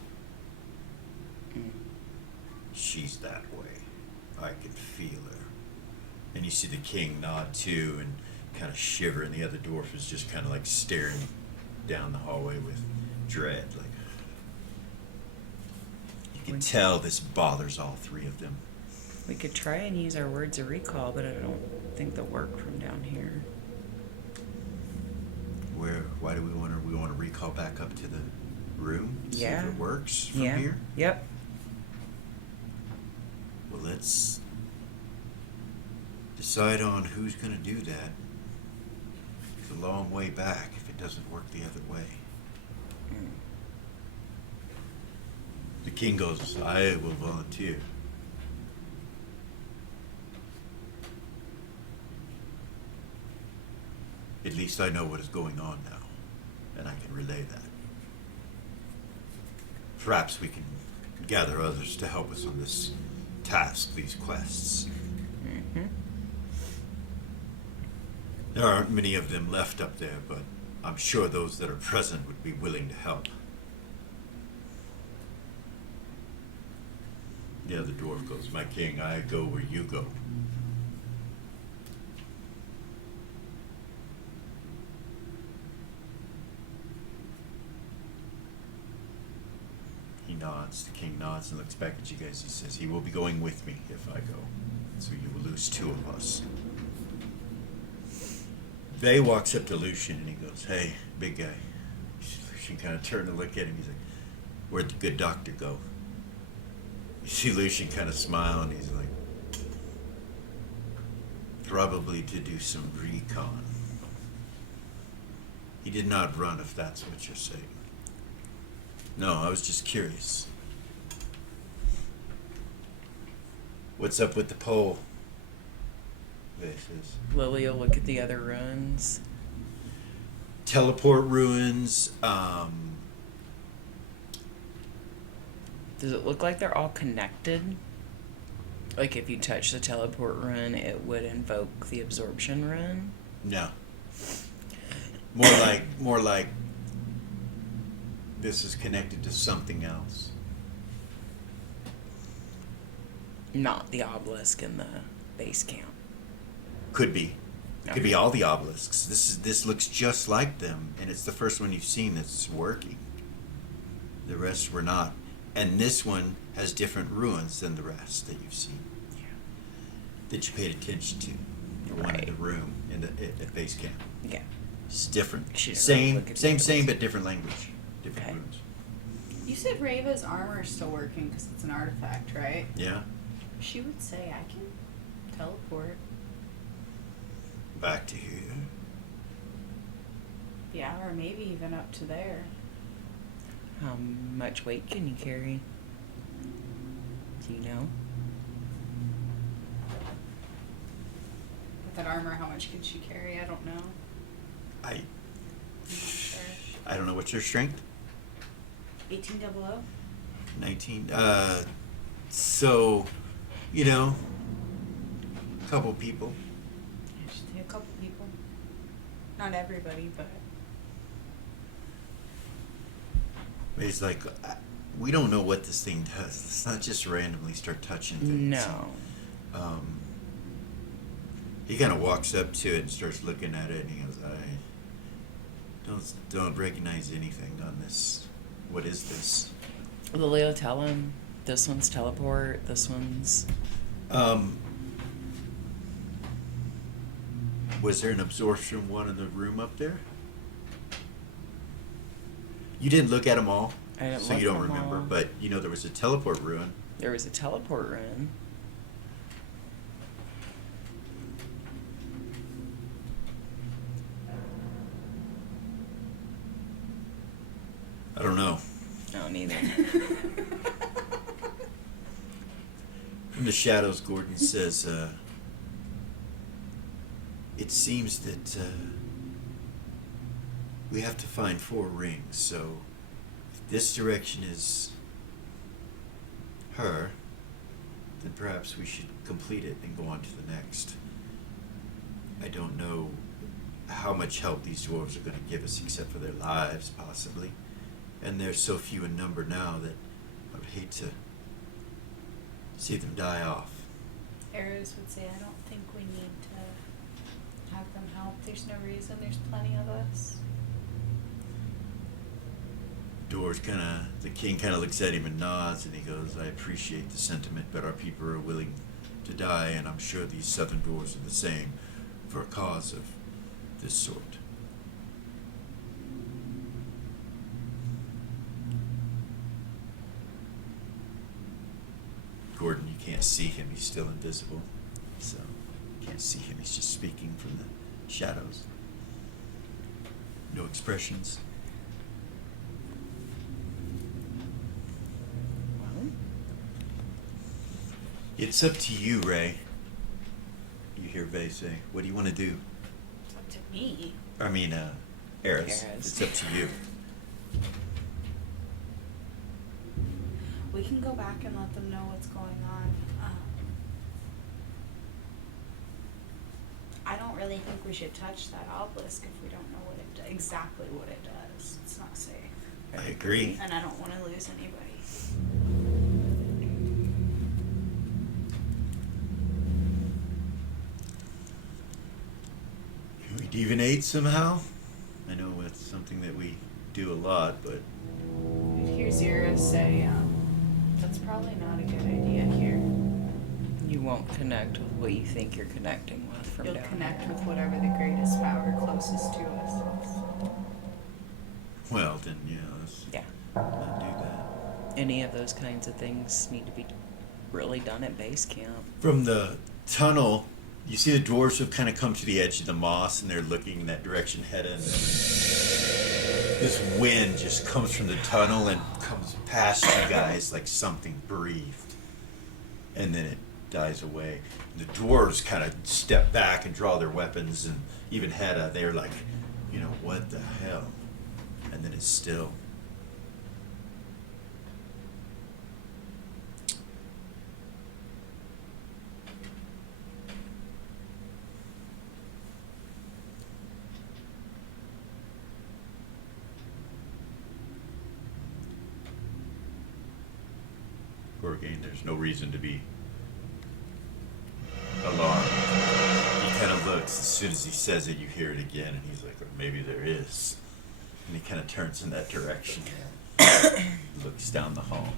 She's that way. I can feel her. And you see the king nod too and kind of shiver, and the other dwarf is just kind of like staring down the hallway with dread. Like, you can tell this bothers all three of them. We could try and use our words of recall, but I don't think they'll work from down here. Why do we want to recall back up to the room? See Yeah. if it works from Yeah. here? Yep. Well, let's decide on who's going to do that. It's a long way back if it doesn't work the other way. The king goes, I will volunteer. At least I know what is going on now, and I can relay that. Perhaps we can gather others to help us on this task, these quests. Mm-hmm. There aren't many of them left up there, but I'm sure those that are present would be willing to help. The other dwarf goes, my king, I go where you go. He nods, the king nods and looks back at you guys. He says, he will be going with me if I go. So you will lose two of us. Vay walks up to Lucian and he goes, hey, big guy. Lucian kind of turned to look at him. He's like, where'd the good doctor go? You see Lucian kind of smile and he's like, probably to do some recon. He did not run, if that's what you're saying. No, I was just curious. What's up with the pole? Vay says. Lily will look at the other ruins. Teleport ruins. Does it look like they're all connected? Like if you touch the teleport rune, it would invoke the absorption rune? No. More like this is connected to something else. Not the obelisk in the base camp. Could be. Could be Okay. all the obelisks. This looks just like them, and it's the first one you've seen that's working. The rest were not. And this one has different ruins than the rest that you've seen. Yeah. That you paid attention to. The one in Right. the room at base camp. Yeah. It's different. She didn't really Same, look at same, the same, others. but different language. Different Okay. runes. You said Rava's armor is still working because it's an artifact, right? Yeah. She would say I can teleport. Back to here. Yeah, or maybe even up to there. How much weight can you carry? Do you know? With that armor, how much could she carry? I don't know. I'm not sure. I don't know what's your strength. 1800? 19. So, you know, a couple people. I should say a couple people. Not everybody, but It's like, we don't know what this thing does. It's not just randomly start touching things. No. He kind of walks up to it and starts looking at it, and he goes, I don't recognize anything on this. What is this? Lilio, tell him. This one's teleport. This one's. Was there an absorption one in the room up there? You didn't look at them all, I didn't so look you don't at 'em remember. all. But you know there was a teleport ruin. There was a teleport rune. I don't know. No, neither. From the shadows, Gordon says, it seems that we have to find 4 rings, so if this direction is her, then perhaps we should complete it and go on to the next. I don't know how much help these dwarves are going to give us except for their lives, possibly. And they're so few in number now that I would hate to see them die off. Arrows would say, I don't think we need to have them help. There's no reason. There's plenty of us. The king kind of looks at him and nods, and he goes, I appreciate the sentiment, but our people are willing to die, and I'm sure these southern dwarves are the same for a cause of this sort. Gordon, you can't see him, he's still invisible, so you can't see him, he's just speaking from the shadows. No expressions. Well, It's up to you, Ray. You hear Vay say, what do you want to do? It's up to me. I mean, Eris. Eris. It's up to you. We can go back and let them know what's going on. I don't really think we should touch that obelisk if we don't know exactly what it does. It's not safe. I agree. And I don't want to lose anybody. Can we divinate somehow? I know it's something that we do a lot, but here's Zira say, that's probably not a good idea here. you won't connect with what you think you're connecting with from You'll down connect here. with whatever the greatest power closest to us is. well, then yeah, let's Yeah. not do that. Any of those kinds of things need to be really done at base camp. From the tunnel, you see the dwarves have kind of come to the edge of the moss, and they're looking in that direction, Hedda, and this wind just comes from the tunnel and comes past you guys like something breathed, and then it dies away. And the dwarves kind of step back and draw their weapons, and even Hedda, they're like, you know, what the hell? And then it's still. Again, there's no reason to be alarmed. He kind of looks, as soon as he says it, you hear it again, and he's like, or maybe there is. And he kind of turns in that direction, looks down the hall.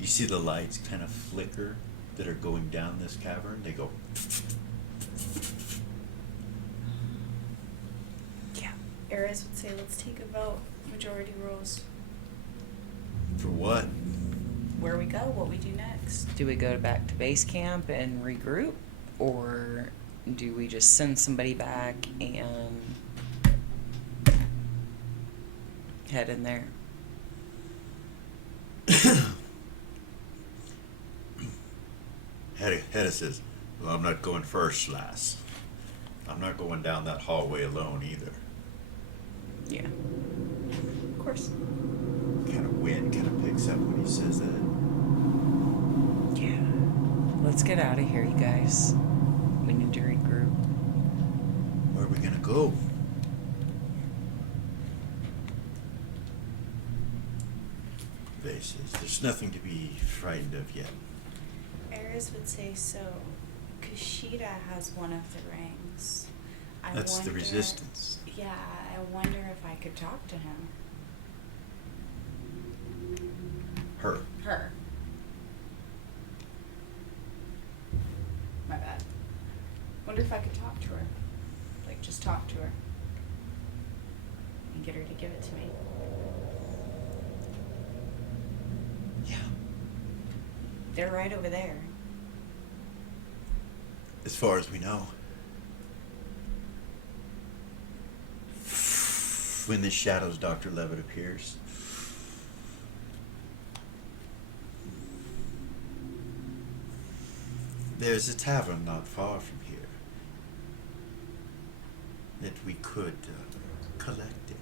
You see the lights kind of flicker that are going down this cavern. They go. Yeah. Ares would say, let's take a vote. Majority rules. For what? Where we go, what we do next. Do we go back to base camp and regroup? Or do we just send somebody back and head in there? Hedda says, well, I'm not going first, lass. I'm not going down that hallway alone either. Yeah. Of course. Kind of wind kind of picks up when he says that. Yeah. Let's get out of here, you guys. We need to regroup. Where are we gonna go? They says there's nothing to be frightened of yet. Eris would say so. Kushida has one of the rings. That's the resistance. Yeah, I wonder if I could talk to him. Her. Her. My bad. Wonder if I could talk to her. Like, just talk to her. And get her to give it to me. Yeah. They're right over there. As far as we know. When the shadows Dr. Levitt appears. There's a tavern not far from here that we could collect it.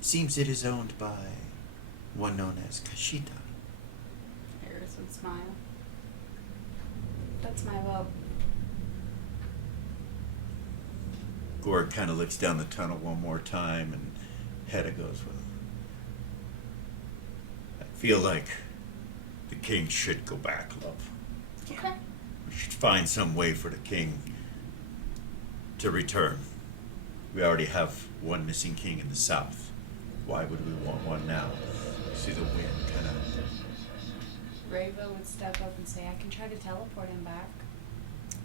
Seems it is owned by one known as Kashita. Eris would smile. That's my vote. Gord kind of looks down the tunnel one more time, and Hedda goes, well, I feel like the king should go back, love. Okay. We should find some way for the king to return. We already have one missing king in the south. Why would we want one now? See the wind kind of... Rava would step up and say, I can try to teleport him back.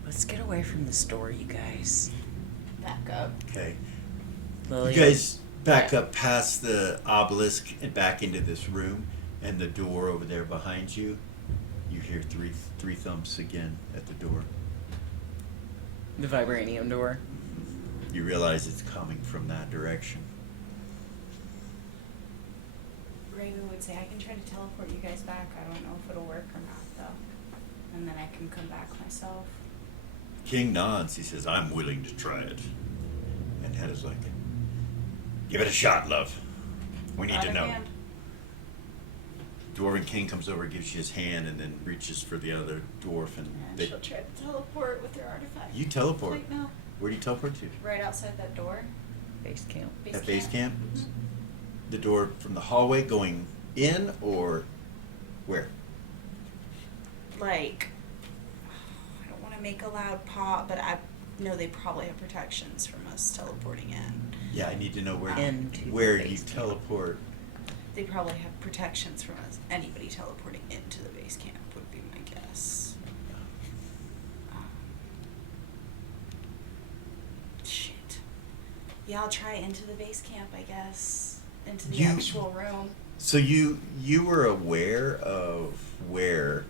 Let's get away from the store, you guys. Back up. Okay. Lily. You guys back up past the obelisk and back into this room, and the door over there behind you, you hear three thumps again at the door. The vibranium door. You realize it's coming from that direction. Raven would say, I can try to teleport you guys back. I don't know if it'll work or not, though. And then I can come back myself. King nods. He says, I'm willing to try it. And Hedda's like, give it a shot, love. We need Out to of know. hand. Dwarven King comes over, gives you his hand, and then reaches for the other dwarf, and And they, she'll try to teleport with her artifact. you teleport. Right now. Where do you teleport to? Right outside that door. Base camp. At base camp? Mhm. The door from the hallway going in, or where? Like, I don't want to make a loud pop, but I know they probably have protections from us teleporting in. Yeah, I need to know where Into the where you base camp. teleport. They probably have protections from us. Anybody teleporting into the base camp would be my guess. Shit. Yeah, I'll try into the base camp, I guess. Into the You- actual room. So you were aware of where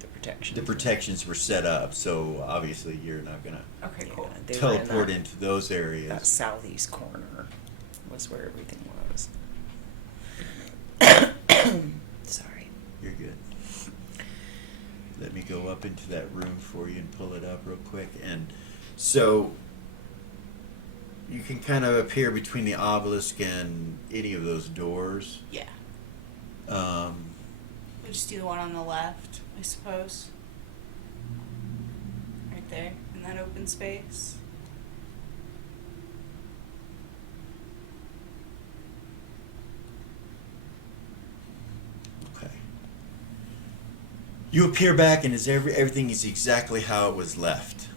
The protection. the protections were set up, so obviously you're not gonna Okay, Yeah, cool. they were in teleport that- into those That areas. southeast corner was where everything was. Sorry. You're good. Let me go up into that room for you and pull it up real quick. And so you can kind of appear between the obelisk and any of those doors. Yeah. Um, We'll just do the one on the left, I suppose. Right there, in that open space. okay. You appear back, and everything is exactly how it was left.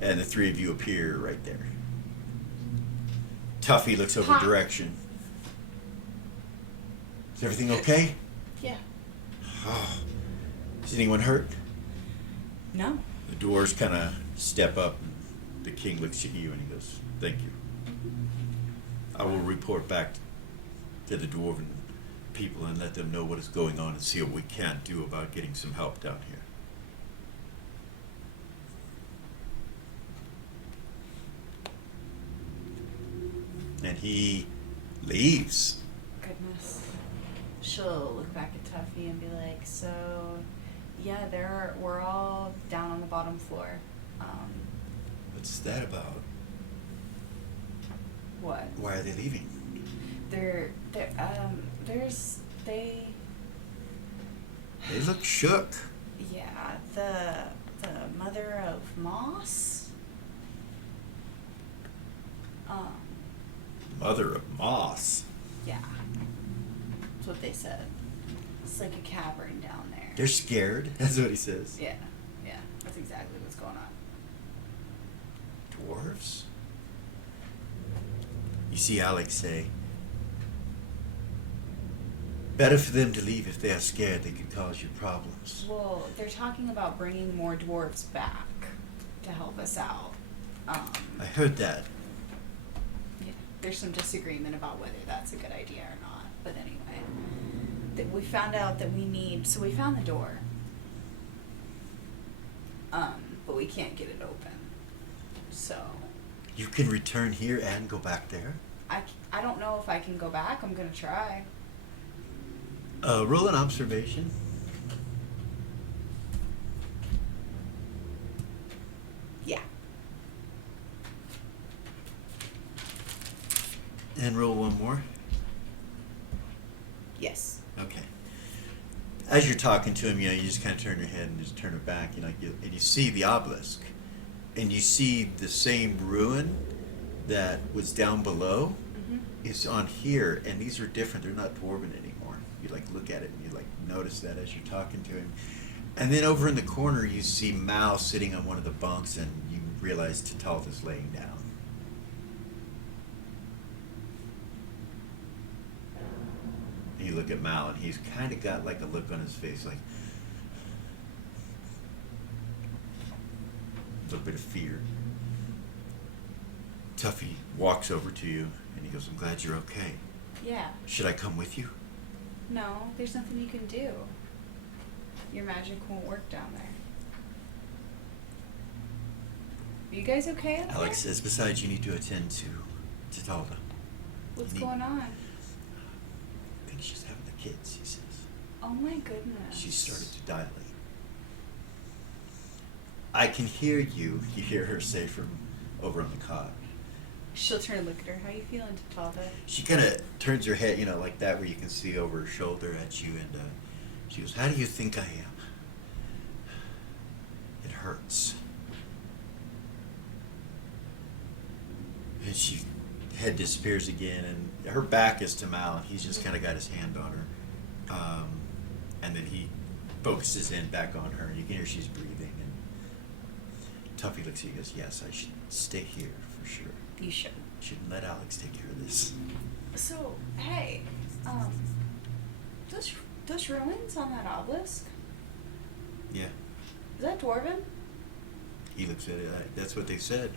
And the three of you appear right there. Tuffy looks over Ha. direction. Is everything okay? Yeah. Oh. Is anyone hurt? No. The dwarves kind of step up, and the king looks at you and he goes, thank you. I will report back to the dwarven people and let them know what is going on and see what we can do about getting some help down here. And he leaves. Goodness. She'll look back at Tuffy and be like, so, yeah, we're all down on the bottom floor. What's that about? What? Why are they leaving? They They look shook. yeah, the mother of Moss. Mother of Moss. Yeah. That's what they said. It's like a cavern down there. They're scared. That's what he says. Yeah, that's exactly what's going on. Dwarves? You see Alex say, better for them to leave if they are scared. They could cause you problems. Well, they're talking about bringing more dwarves back to help us out. I heard that. Yeah, there's some disagreement about whether that's a good idea or not. But anyway, we found out that so we found the door. But we can't get it open. So You can return here and go back there? I don't know if I can go back. I'm gonna try. Roll an observation. Yeah. And roll one more. Yes. Okay. As you're talking to him, you just kind of turn your head and just turn it back, and you see the obelisk, and you see the same ruin that was down below is on here, and these are different. They're not dwarven anymore. You look at it and you notice that as you're talking to him, and then over in the corner you see Mal sitting on one of the bunks, and you realize Tatalda's laying down. You look at Mal, and he's kind of got a look on his face, a little bit of fear. Tuffy walks over to you, and he goes, I'm glad you're okay. Yeah. Should I come with you? No, there's nothing you can do. Your magic won't work down there. Are you guys okay up Alex there? says, besides, you need to attend to Tatalda. What's You going on? I think she's having the kids, he says. Oh my goodness. She started to dilate. I can hear you. You hear her say from over on the cot. She'll turn and look at her. How you feeling, Tatalda? She kind of turns her head, like that, where you can see over her shoulder at you, and she goes, how do you think I am? It hurts. And she head disappears again, and her back is to Mal, and he's just kind of got his hand on her. And then he focuses in back on her, and you can hear she's breathing, and Tuffy looks at you and goes, yes, I should stay here for sure. You should. Shouldn't let Alex take care of this. So, hey, those ruins on that obelisk, Yeah. is that dwarven? He looks at it. That's what they said.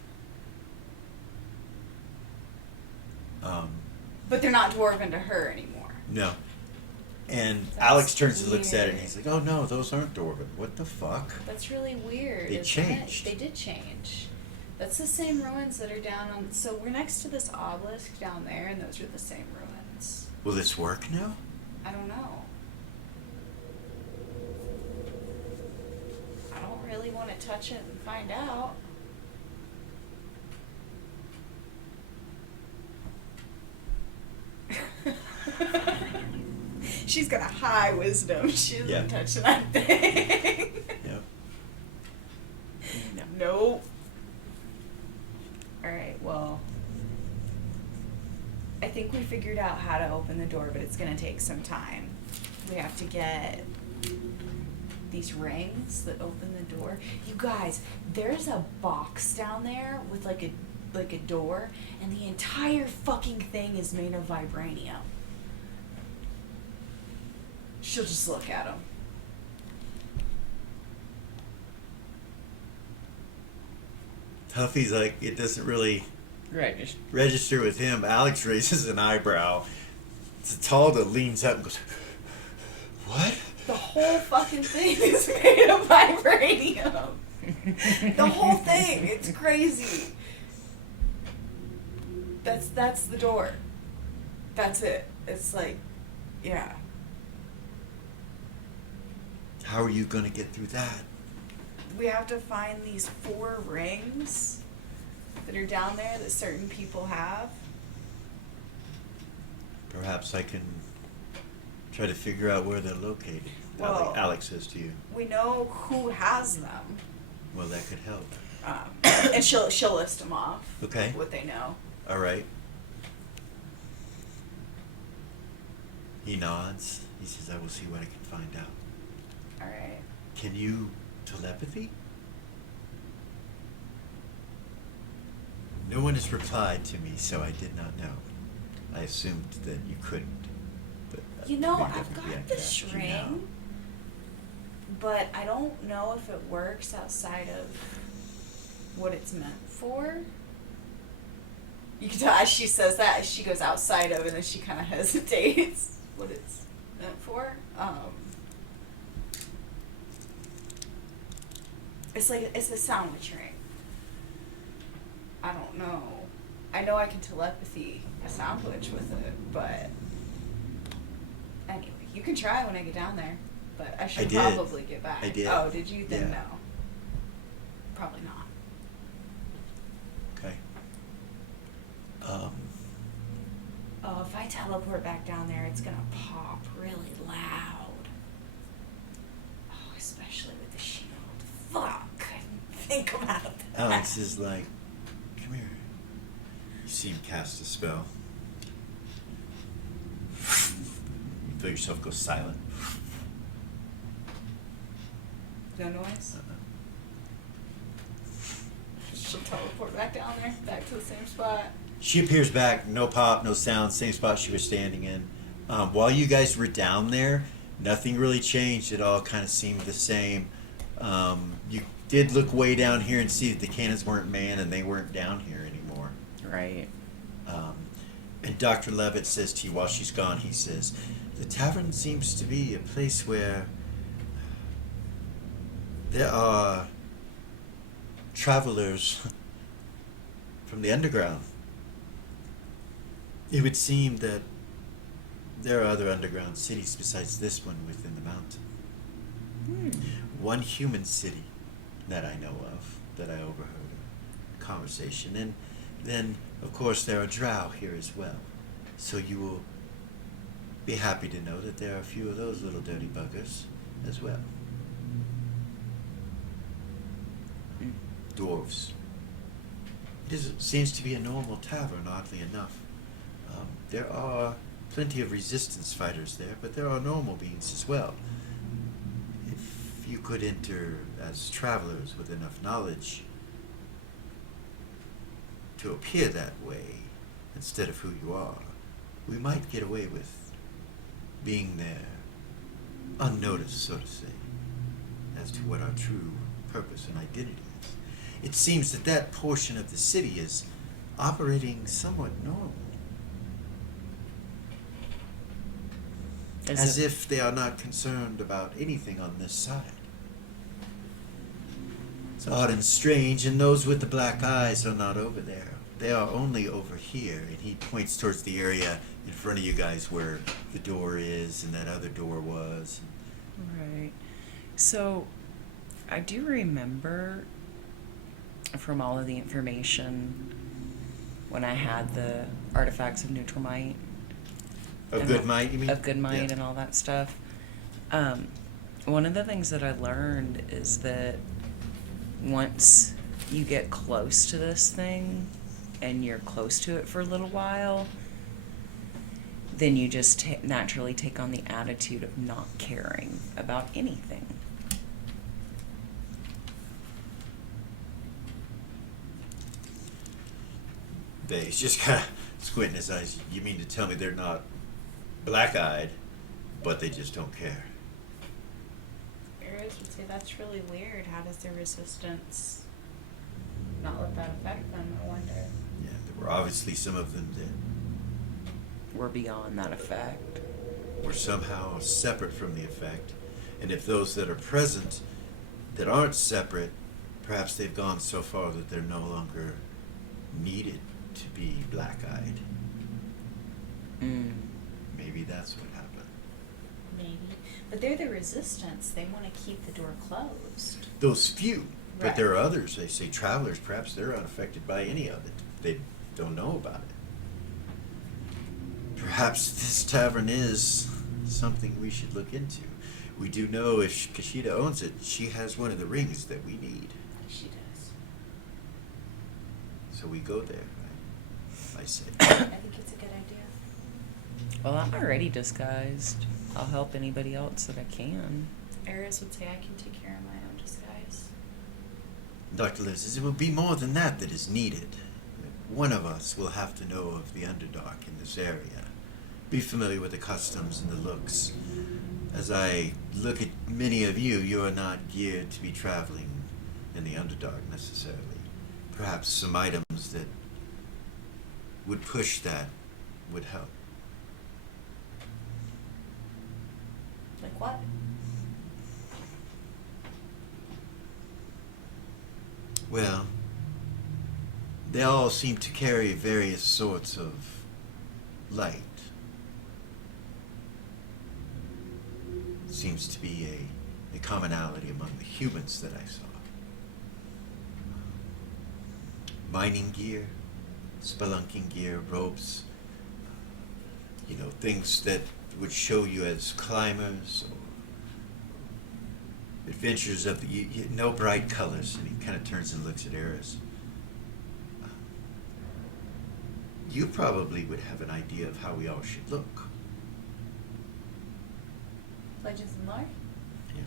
But they're not dwarven to her anymore. No. And That's Alex turns and looks at it, and weird. he's like, oh no, those aren't dwarven. What the fuck? That's really weird. They isn't changed. It? They did change. That's the same ruins that are down on. So we're next to this obelisk down there, and those are the same ruins. Will this work now? I don't know. I don't really want to touch it and find out. She's got a high wisdom. She doesn't Yeah. touch that thing. Yep. Nope. Alright, well, I think we figured out how to open the door, but it's gonna take some time. We have to get these rings that open the door. You guys, there's a box down there with like a door, and the entire fucking thing is made of vibranium. She'll just look at him. Tuffy's like, it doesn't really Right. register with him. Alex raises an eyebrow. Tatalda leans up and goes, what? The whole fucking thing is made of vibranium. The whole thing. It's crazy. That's the door. That's it. It's like, yeah. How are you going to get through that? we have to find these 4 rings that are down there that certain people have. Perhaps I can try to figure out where they're located. Well- Alex says to you. We know who has them, Well, that could help. and she'll list them off. Okay. What they know. All right. He nods. He says, I will see what I can find out. All right. Can you telepathy? No one has replied to me, so I did not know. I assumed that you couldn't. But You know, maybe I've that could be got this accurate. You know. ring, but I don't know if it works outside of what it's meant for. You can tell as she says that, she goes outside of it, and then she kind of hesitates what it's meant for. It's a sandwich ring. I don't know. I know I can telepathy a sandwich with it, but anyway, you can try when I get down there. But I should did. probably get back. I did. Oh, did you? Then Yeah. no. Probably not. Okay. Oh, if I teleport back down there, it's gonna pop really loud. Oh, especially with the shield. Fuck! I didn't think about that. Alex is like, come here. You see him cast a spell. You feel yourself go silent. No noise? She'll teleport back down there, back to the same spot. She appears back, no pop, no sound, same spot she was standing in. While you guys were down there, nothing really changed. It all kind of seemed the same. You did look way down here and see that the cannons weren't manned and they weren't down here anymore. Right. And Dr. Levitt says to you while she's gone, he says, the tavern seems to be a place where there are travelers from the underground. It would seem that there are other underground cities besides this one within the mountain. One human city that I know of, that I overheard a conversation. And then, of course, there are drow here as well. So you will be happy to know that there are a few of those little dirty buggers as well. Dwarves. Seems to be a normal tavern, oddly enough. There are plenty of resistance fighters there, but there are normal beings as well. If you could enter as travelers with enough knowledge to appear that way instead of who you are, we might get away with being there unnoticed, so to say, as to what our true purpose and identity is. It seems that that portion of the city is operating somewhat normal. As if they are not concerned about anything on this side. It's odd and strange, and those with the black eyes are not over there. They are only over here, and he points towards the area in front of you guys where the door is and that other door was. Right. So, I do remember from all of the information when I had the artifacts of neutral might. Of and good might, you mean? Of good might Yeah. and all that stuff. One of the things that I learned is that once you get close to this thing and you're close to it for a little while, then you just naturally take on the attitude of not caring about anything. He's just kind of squinting his eyes. You mean to tell me they're not black-eyed, but they just don't care? Eris would say that's really weird. How does their resistance not let that affect them, I wonder? Yeah, there were obviously some of them that We're beyond that effect. were somehow separate from the effect. And if those that are present that aren't separate, perhaps they've gone so far that they're no longer needed to be black-eyed. Mm. Maybe that's what happened. Maybe. But they're the resistance. They want to keep the door closed. Those few. But Right. there are others, they say travelers, perhaps they're unaffected by any of it. They don't know about it. Perhaps this tavern is something we should look into. We do know if Kashida owns it, she has one of the rings that we need. She does. So we go there, right? I say. I think it's a good idea. Well, I'm already disguised. I'll help anybody else that I can. Eris would say I can take care of my own disguise. Dr. Liz says it will be more than that is needed. One of us will have to know of the Underdark in this area. Be familiar with the customs and the looks. As I look at many of you, you are not geared to be traveling in the Underdark necessarily. Perhaps some items that would push that would help. Like what? Well, they all seem to carry various sorts of light. Seems to be a commonality among the humans that I saw. Mining gear, spelunking gear, ropes, things that would show you as climbers or adventures of no bright colors. And he kind of turns and looks at Eris. You probably would have an idea of how we all should look. Legends and lore? Yeah.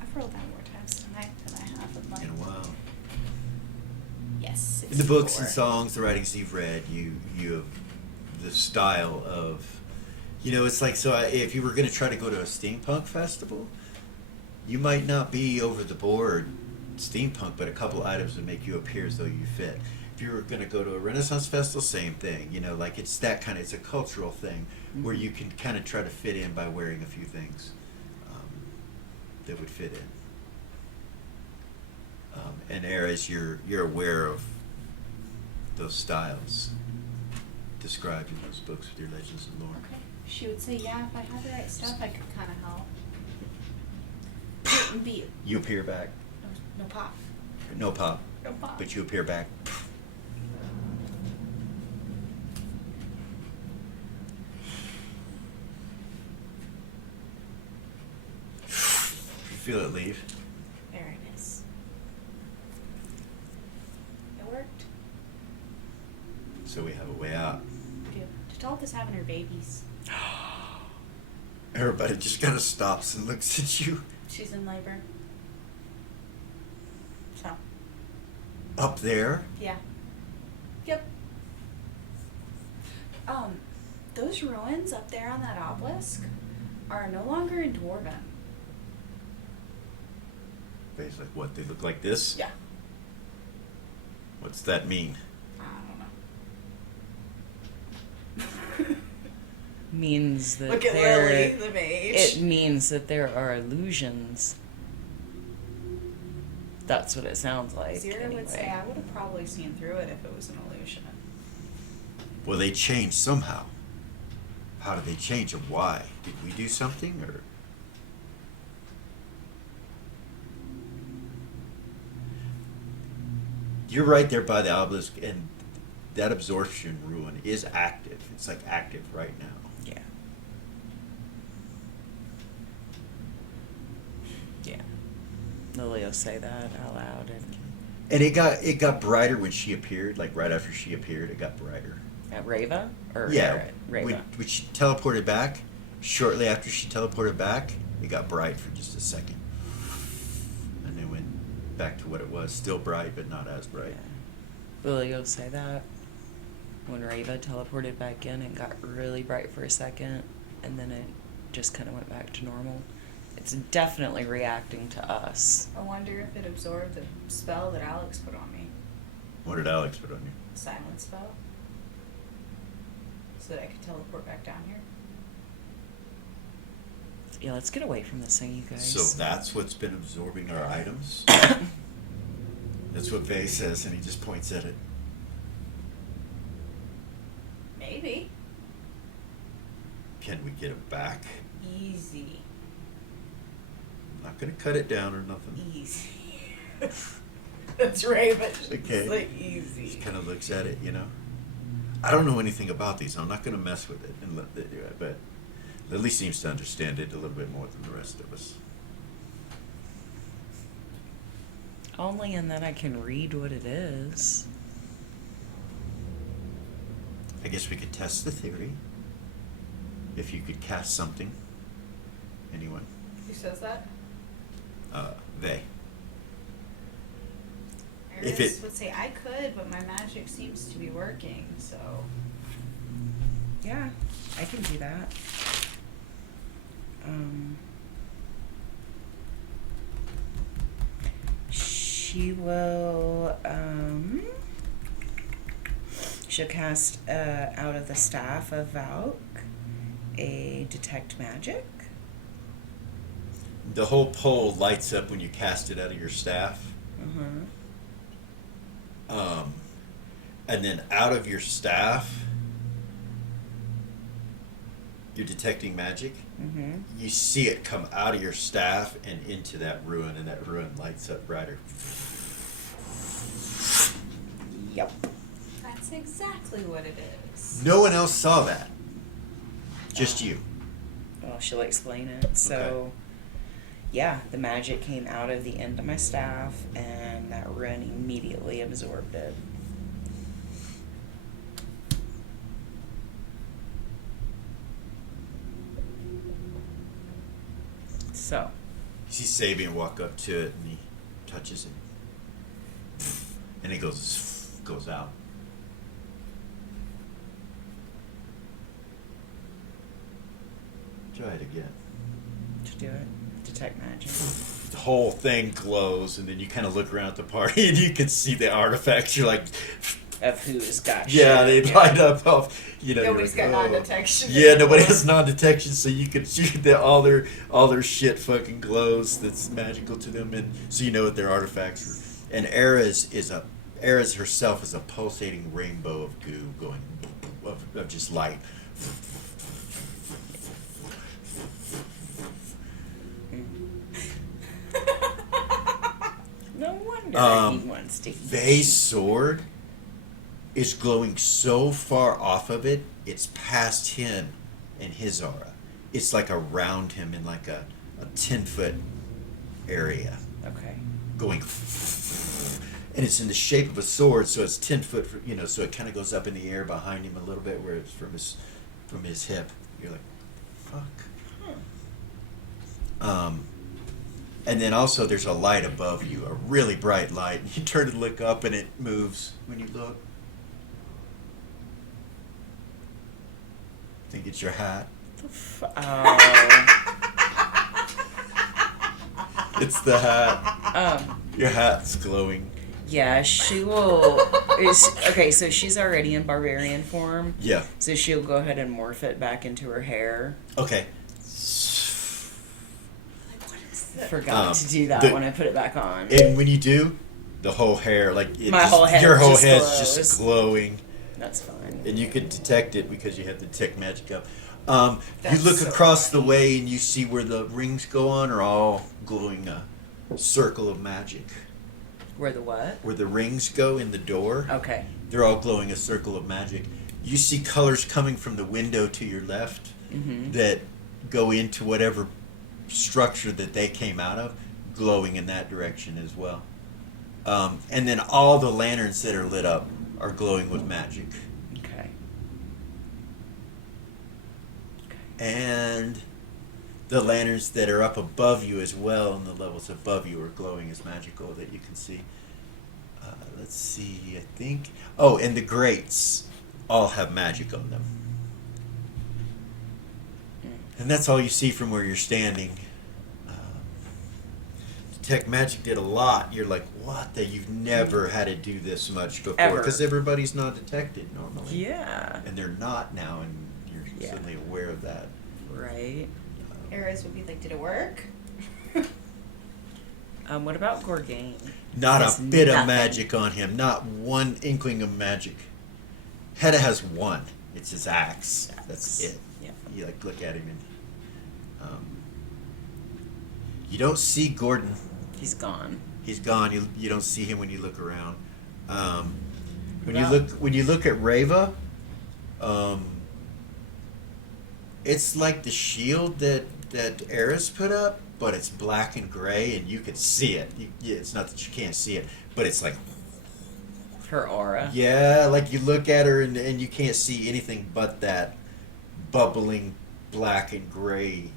I've rolled that more times tonight than I have with my. In a while. Yes. In the books and 4. songs, the writings you've read, you have the style of, it's like, so if you were going to try to go to a steampunk festival, you might not be over the board steampunk, but a couple items would make you appear as though you fit. If you were going to go to a Renaissance festival, same thing. Like it's that kind of, it's a cultural thing where you can kind of try to fit in by wearing a few things that would fit in. And Eris, you're aware of those styles described in those books with your legends and lore. Okay. She would say, yeah, if I had the right stuff, I could kind of help. Wouldn't be You appear back. no pop. No pop. No pop. But you appear back. You feel it leave. There it is. It worked. So we have a way out. Dude, Tatalka's having her babies. Everybody just kind of stops and looks at you. She's in labor. So, Up there? yeah. Yep. Those ruins up there on that obelisk are no longer in Dwarven. Basically, what, they look like this? Yeah. What's that mean? I don't know. Means that Look at there, Lily, the mage. it means that there are illusions. That's what it sounds like. Zira anyway. would say I would have probably seen through it if it was an illusion. Well, they changed somehow. How did they change and why? Did we do something or? You're right there by the obelisk, and that absorption ruin is active. It's like active right now. Yeah. Yeah. Lily will say that out loud. And it got brighter when she appeared. Like right after she appeared, it got brighter. At Rava? Or Yeah, Rava? when she teleported back, shortly after she teleported back, it got bright for just a second. And then went back to what it was. Still bright, but not as bright. Yeah. Lily will say that. When Rava teleported back in, it got really bright for a second, and then it just kind of went back to normal. It's definitely reacting to us. I wonder if it absorbed the spell that Alex put on me. What did Alex put on you? The silent spell. So that I could teleport back down here. Yeah, let's get away from this thing, you guys. So that's what's been absorbing our items? That's what Vay says, and he just points at it. Maybe. Can we get it back? Easy. I'm not gonna cut it down or nothing. Easy. That's right, but it's Okay. like easy. Just kind of looks at it, you know. I don't know anything about these. I'm not gonna mess with it and let it do it, but Lily seems to understand it a little bit more than the rest of us. Only in that I can read what it is. I guess we could test the theory. If you could cast something. Anyone? Who says that? They. Iris If it- would say I could, but my magic seems to be working, so. Yeah, I can do that. She will, she'll cast out of the staff of Valk a detect magic. The whole pole lights up when you cast it out of your staff. And then out of your staff, you're detecting magic. You see it come out of your staff and into that ruin, and that ruin lights up brighter. Yep. That's exactly what it is. No one else saw that. Just you. Well, she'll explain it. So, yeah, the magic came out of the end of my staff, and that run immediately absorbed it. So, You see Sabian walk up to it, and he touches it, and it goes out. Try it again. to do it, detect magic. The whole thing glows, and then you kind of look around at the party, and you can see the artifacts. You're like, Of who's got yeah, shit. they light up. Off, you know, you're Nobody's like, got oh. non-detection. Yeah, nobody has non-detection, so you could see that all their shit fucking glows. That's magical to them, and so you know what their artifacts are. And Eris herself is a pulsating rainbow of goo going of just light. No wonder he wants to eat. Vay's sword is glowing so far off of it, it's past him and his aura. It's like around him in like a 10-foot area. Okay. Going, and it's in the shape of a sword, so it's 10 foot, so it kind of goes up in the air behind him a little bit, where it's from his hip. You're like, fuck. And then also there's a light above you, a really bright light. You turn to look up, and it moves when you look. Think it's your hat. It's the hat. Your hat's glowing. Yeah, she will. Okay, so she's already in barbarian form. Yeah. So she'll go ahead and morph it back into her hair. Okay. Forgot to do that the- when I put it back on. And when you do, the whole hair, your whole head's just glowing. That's fine. And you can detect it because you have the detect magic up. You That's look so across funny. the way, and you see where the rings go on are all glowing a circle of magic. Where the what? Where the rings go in the door, Okay. they're all glowing a circle of magic. You see colors coming from the window to your left that go into whatever structure that they came out of, glowing in that direction as well. And then all the lanterns that are lit up are glowing with magic. Okay. And the lanterns that are up above you as well, and the levels above you, are glowing as magical that you can see. Let's see, I think... Oh, and the grates all have magic on them. And that's all you see from where you're standing. Detect Magic did a lot. You're like, what? That you've never had to do this much before. Ever. Because everybody's not detected normally. Yeah. And they're not now, and you're suddenly aware of that. Right. Eris would be like, did it work? What about Gorgain? Not Has a bit of nothing. magic on him. Not one inkling of magic. Hedda has one. It's his axe. That's it. Yeah. You look at him, You don't see Gordon. He's gone. He's gone. You don't see him when you look around. When Wow. you look at Reva, it's like the shield that Eris put up, but it's black and gray, and you can see it. It's not that you can't see it, but it's like, Her aura. yeah, like you look at her and you can't see anything but that bubbling black and gray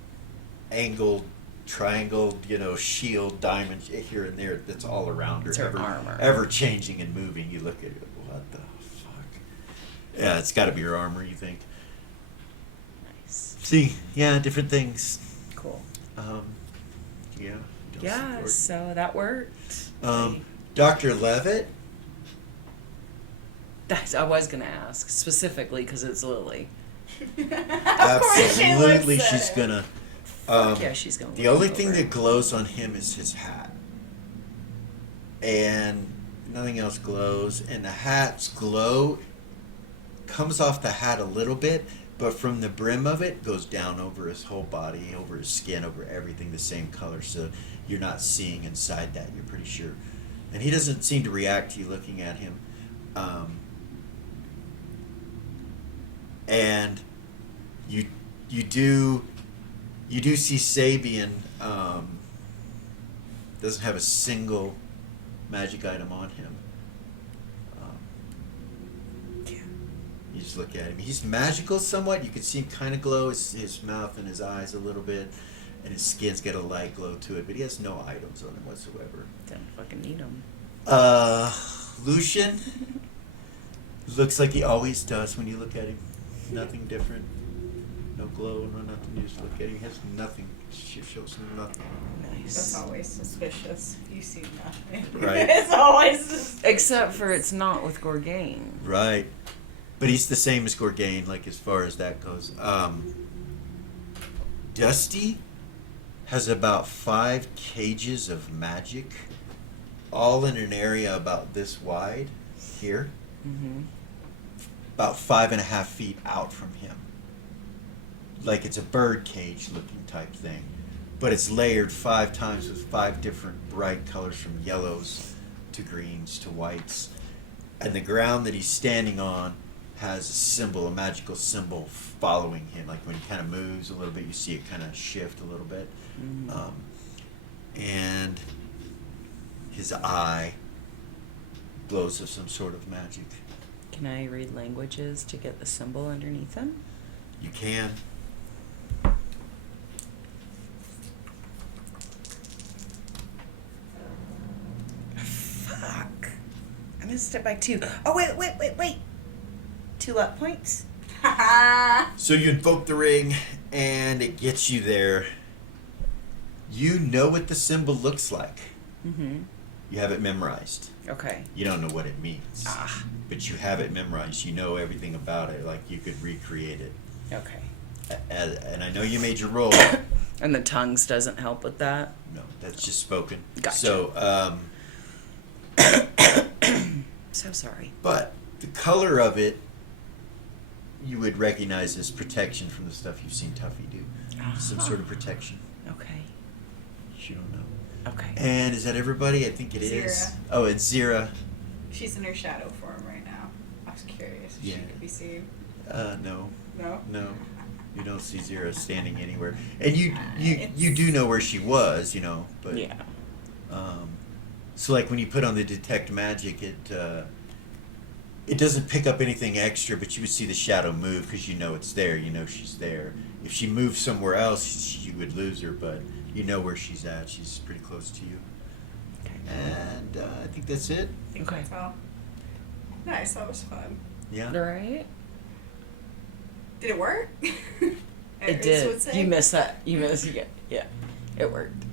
angled triangle, shield, diamond here and there that's all around her. It's her armor. Ever changing and moving. You look at it, what the fuck? Yeah, it's got to be her armor, you think. Nice. See, yeah, different things. Cool. Yeah. don't Yeah, support- so that worked. Dr. Levitt, I was gonna ask specifically because it's Lily. Of course she absolutely, looks at she's it. gonna. Yeah, she's gonna. The look only him thing over. that glows on him is his hat. And nothing else glows. And the hat's glow comes off the hat a little bit, but from the brim of it goes down over his whole body, over his skin, over everything the same color. So you're not seeing inside that, you're pretty sure. And he doesn't seem to react to you looking at him. And you do see Sabian doesn't have a single magic item on him. Yeah. You just look at him. He's magical somewhat. You can see him kind of glow his mouth and his eyes a little bit, and his skin's got a light glow to it. But he has no items on him whatsoever. Don't fucking need him. Lucian looks like he always does when you look at him. Nothing different. No glow, no nothing. You just look at him. He has nothing. She shows nothing. Nice. That's always suspicious. You see nothing. Right. It's always suspicious. Except for it's not with Gorgain. Right. But he's the same as Gorgain, like as far as that goes. Dusty has about 5 cages of magic, all in an area about this wide here, Mm-hmm. about 5.5 feet out from him. Like it's a bird cage looking type thing. But it's layered 5 times with 5 different bright colors from yellows to greens to whites. And the ground that he's standing on has a symbol, a magical symbol following him. Like when he kind of moves a little bit, you see it kind of shift a little bit. Mm. And his eye glows of some sort of magic. Can I read languages to get the symbol underneath him? You can. Fuck. I'm gonna step back 2. Oh, wait. 2 luck points? So you invoke the ring, and it gets you there. You know what the symbol looks like. Mm-hmm. You have it memorized. Okay. You don't know what it means. Ah. But you have it memorized. You know everything about it. Like you could recreate it. Okay. And I know you made your roll. And the tongues doesn't help with that? No, that's just spoken. Gotcha. So, So sorry. but the color of it, you would recognize as protection from the stuff you've seen Tuffy do. Some sort of protection. Okay. You don't know. Okay. And is that everybody? I think it is. Zira. Oh, it's Zira. She's in her shadow form right now. I was curious if Yeah. she could be seen. No. No? No. You don't see Zira standing anywhere. And you It's- do know where she was, but Yeah. so like when you put on the detect magic, it doesn't pick up anything extra, but you would see the shadow move because you know it's there. You know she's there. If she moved somewhere else, you would lose her, but you know where she's at. She's pretty close to you. Okay. And I think that's it. I think Okay. that's all. Nice, that was fun. Yeah. All right. Did it work? It Aries did. would say. You missed that. You missed. Yeah. It worked.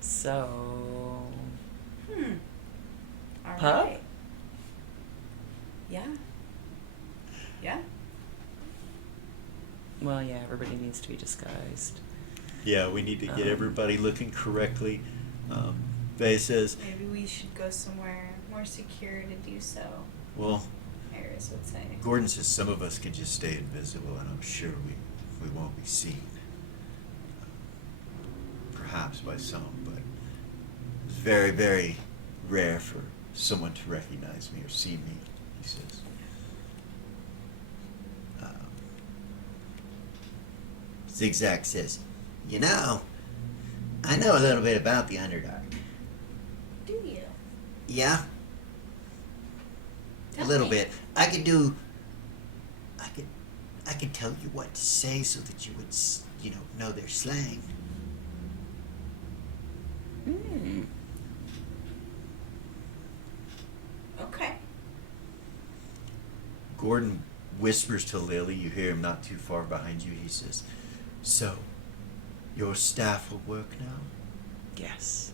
So. All Pup? right. Yeah. Yeah. Well, yeah. Everybody needs to be disguised. Yeah, we need to get everybody looking correctly. Faye says, Maybe we should go somewhere more secure to do so. well, Ares would say. Gordon says some of us can just stay invisible, and I'm sure we won't be seen. Perhaps by some, but it's very, very rare for someone to recognize me or see me, he says. Zigzag says, you know, I know a little bit about the Underdark. Do you? Yeah? Tell A little me. bit. I could tell you what to say so that you would, know their slang. Mm. Okay. Gordon whispers to Lily. You hear him not too far behind you. He says, so, your staff will work now? Yes.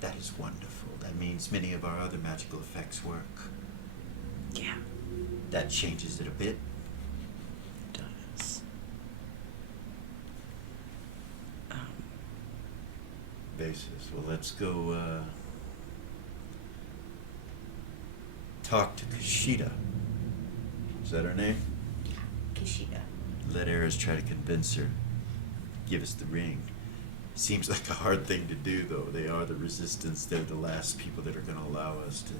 That is wonderful. That means many of our other magical effects work. Yeah. That changes it a bit. It does. They says, well, let's go, talk to Kushida. Is that her name? Kishida. Let Ares try to convince her. Give us the ring. Seems like a hard thing to do, though. They are the resistance. They're the last people that are going to allow us to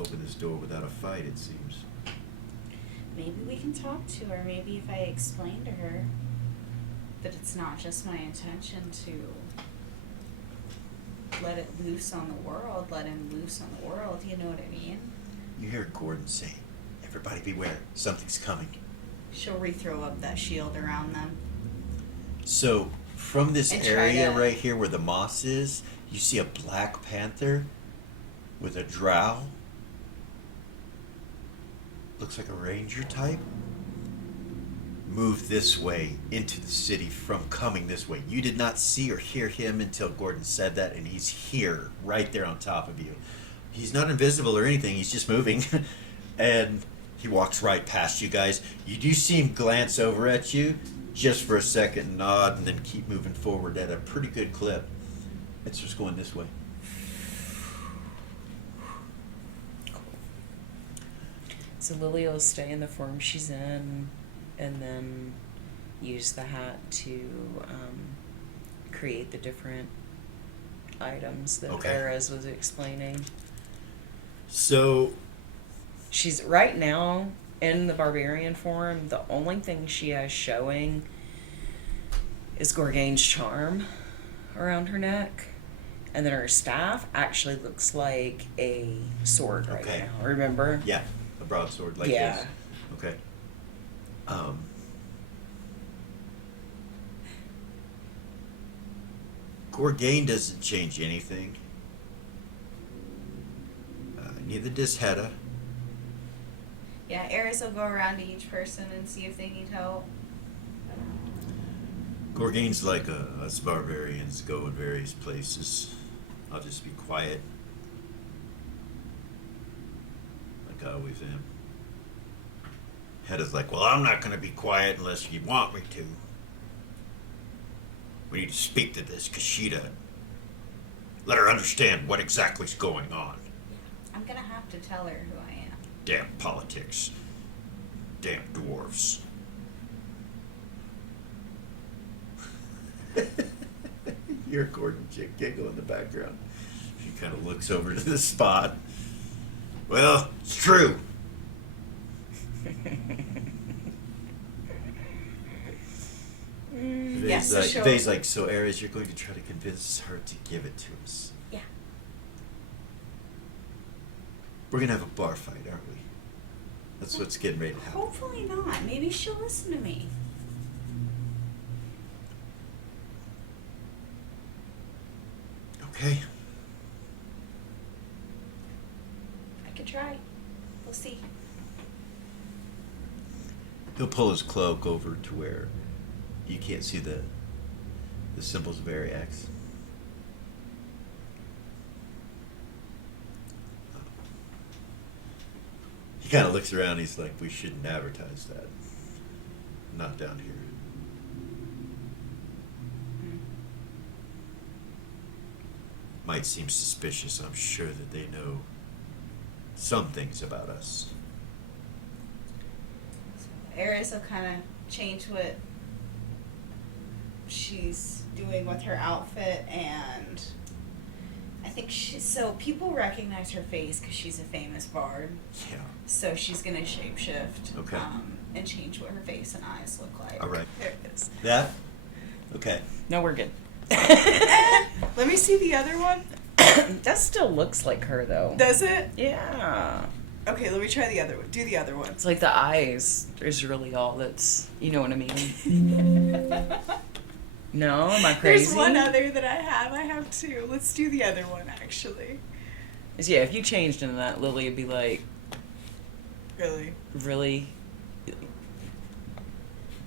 open this door without a fight, it seems. Maybe we can talk to her. Maybe if I explain to her that it's not just my intention to let it loose on the world, let him loose on the world, you know what I mean? You hear Gordon say, everybody beware, something's coming. She'll re-throw up that shield around them. So, from this And try area to- right here where the moss is, you see a black panther with a drow. Looks like a ranger type. Move this way into the city from coming this way. You did not see or hear him until Gordon said that, and he's here, right there on top of you. He's not invisible or anything, he's just moving. And he walks right past you guys. You do see him glance over at you, just for a second, nod, and then keep moving forward at a pretty good clip. It's just going this way. So Lily will stay in the form she's in, and then use the hat to create the different items that Okay. Ares was explaining. So, She's right now in the barbarian form. The only thing she has showing is Gorgane's charm around her neck. And then her staff actually looks like a sword right Okay. now. Remember? yeah, a broadsword like Yeah. this. Okay. Gorgane doesn't change anything. Neither does Hedda. Yeah, Ares will go around to each person and see if they need help. Gorgane's like us barbarians go in various places. I'll just be quiet. Like I always am. Hedda's like, well, I'm not going to be quiet unless you want me to. We need to speak to this Kushida. Let her understand what exactly is going on. I'm gonna have to tell her who I am. Damn politics. Damn dwarves. You're a Gordon chick giggle in the background. She kind of looks over to the spot. Well, it's true. Yeah, so she'll- Vay's like, so Ares, you're going to try to convince her to give it to us. Yeah. We're going to have a bar fight, aren't we? That's what's getting ready to happen. Hopefully not. Maybe she'll listen to me. Okay. I could try. We'll see. He'll pull his cloak over to where you can't see the symbols of Ariax. He kind of looks around. He's like, we shouldn't advertise that. Not down here. Might seem suspicious. I'm sure that they know some things about us. Eris will kind of change what she's doing with her outfit, and I think so people recognize her face because she's a famous bard. Yeah. So she's gonna shapeshift. Okay. And change what her face and eyes look like. All right. There it is. That? Okay. No, we're good. Let me see the other one. That still looks like her, though. Does it? Yeah. Okay, let me try the other one. Do the other one. It's like the eyes is really all that's, you know what I mean? No, am I crazy? There's one other that I have. I have two. Let's do the other one, actually. Yeah, if you changed into that, Lily would be like, Really? really?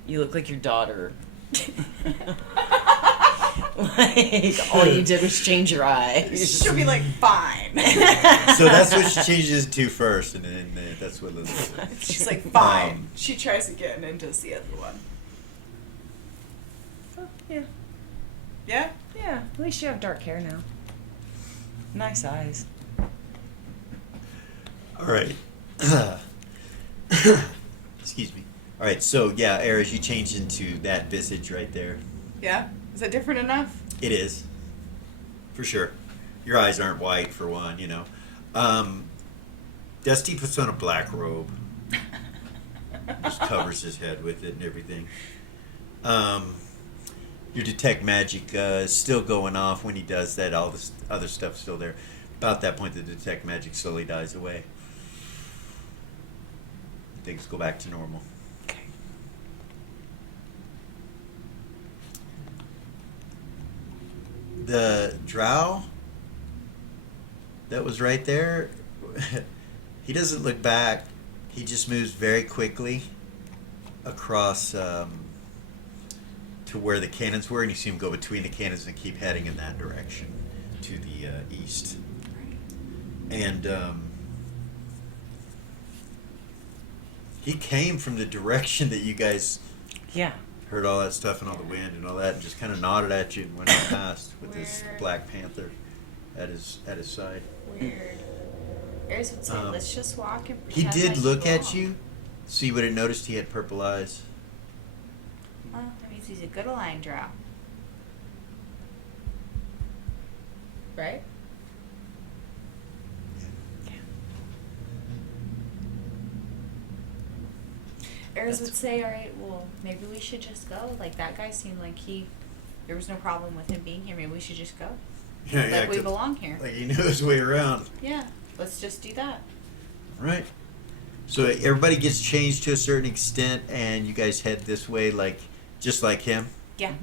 You look like your daughter. Like, all you did was change your eyes. She'll be like, fine. So that's what she changes to first, and then that's what Lily says. She's like, fine. She tries again and does the other one. Oh, yeah. Yeah? Yeah, at least you have dark hair now. Nice eyes. All right. Excuse me. All right, so yeah, Eris, you change into that visage right there. Yeah? Is that different enough? It is. For sure. Your eyes aren't white, for one, you know. Dusty puts on a black robe. Just covers his head with it and everything. Your detect magic is still going off when he does that. All this other stuff's still there. About that point, the detect magic slowly dies away. Things go back to normal. Okay. The drow that was right there, he doesn't look back. He just moves very quickly across to where the cannons were, and you see him go between the cannons and keep heading in that direction to the east. And he came from the direction that you guys Yeah. heard all that stuff and all the wind and all that, and just kind of nodded at you and went on past with this Weird. Black Panther at his side. Weird. Eris would say, let's just walk and He pretend did like look you at belong. you, so you would have noticed he had purple eyes. Well, that means he's a good aligned drow. Right? Eris would say, alright, well, maybe we should just go. Like, that guy seemed like there was no problem with him being here. Maybe we should just go. Yeah, Like, we 'cause- belong here. Like he knew his way around. Yeah, let's just do that. Right. So everybody gets changed to a certain extent, and you guys head this way, like just like him. Yeah.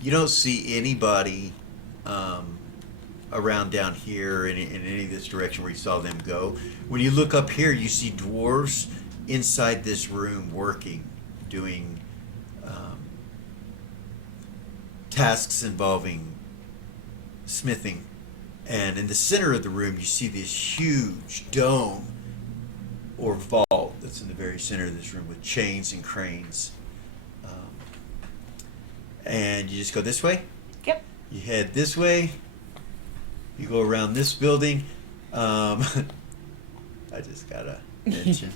You don't see anybody around down here in any of this direction where you saw them go. When you look up here, you see dwarves inside this room working, doing tasks involving smithing. And in the center of the room, you see this huge dome or vault that's in the very center of this room with chains and cranes. And you just go this way. Yep. You head this way. You go around this building. I just gotta mention.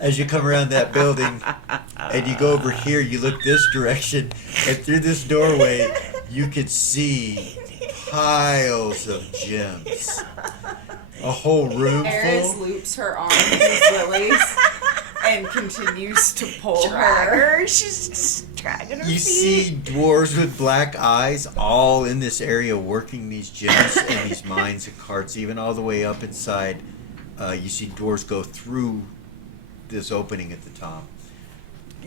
As you come around that building and you go over here, you look this direction, and through this doorway, you could see piles of gems. A whole room Eris full. loops her arm with Lily's and continues to pull her. She's just dragging her You see dwarves with black eyes all in this area working these gems and these mines and carts, even all the way up inside. You see dwarves go through this opening at the top.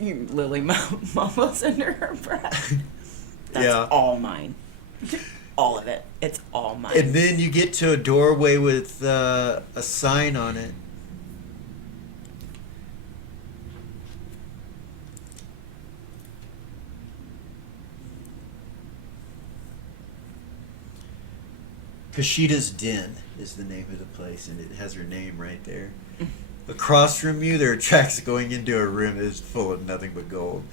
Lily mumbles under her breath. That's Yeah. all mine. All of it. It's all mine. And then you get to a doorway with a sign on it. Kashida's Den is the name of the place, and it has her name right there. Across from you, there are tracks going into a room that is full of nothing but gold,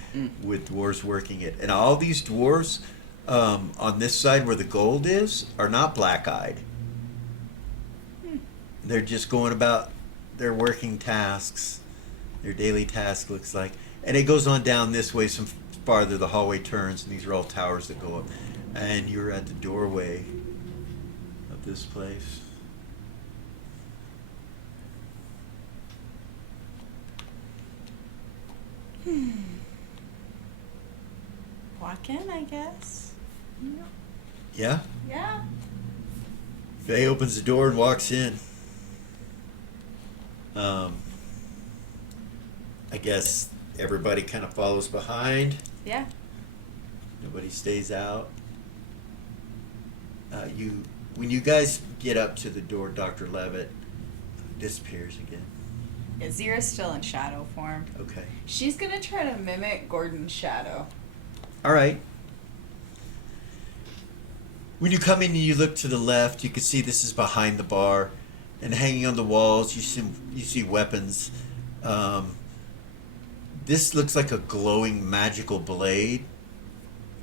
with dwarves working it. And all these dwarves on this side where the gold is are not black-eyed. They're just going about their working tasks. Their daily task looks like. And it goes on down this way some farther. The hallway turns, and these are all towers that go up. And you're at the doorway of this place. Walk in, I guess. Yeah? Yeah. Faye opens the door and walks in. I guess everybody kind of follows behind. Yeah. Nobody stays out. When you guys get up to the door, Dr. Levitt disappears again. Azira's still in shadow form. Okay. She's gonna try to mimic Gordon's shadow. All right. When you come in and you look to the left, you can see this is behind the bar, and hanging on the walls, you see weapons. This looks like a glowing magical blade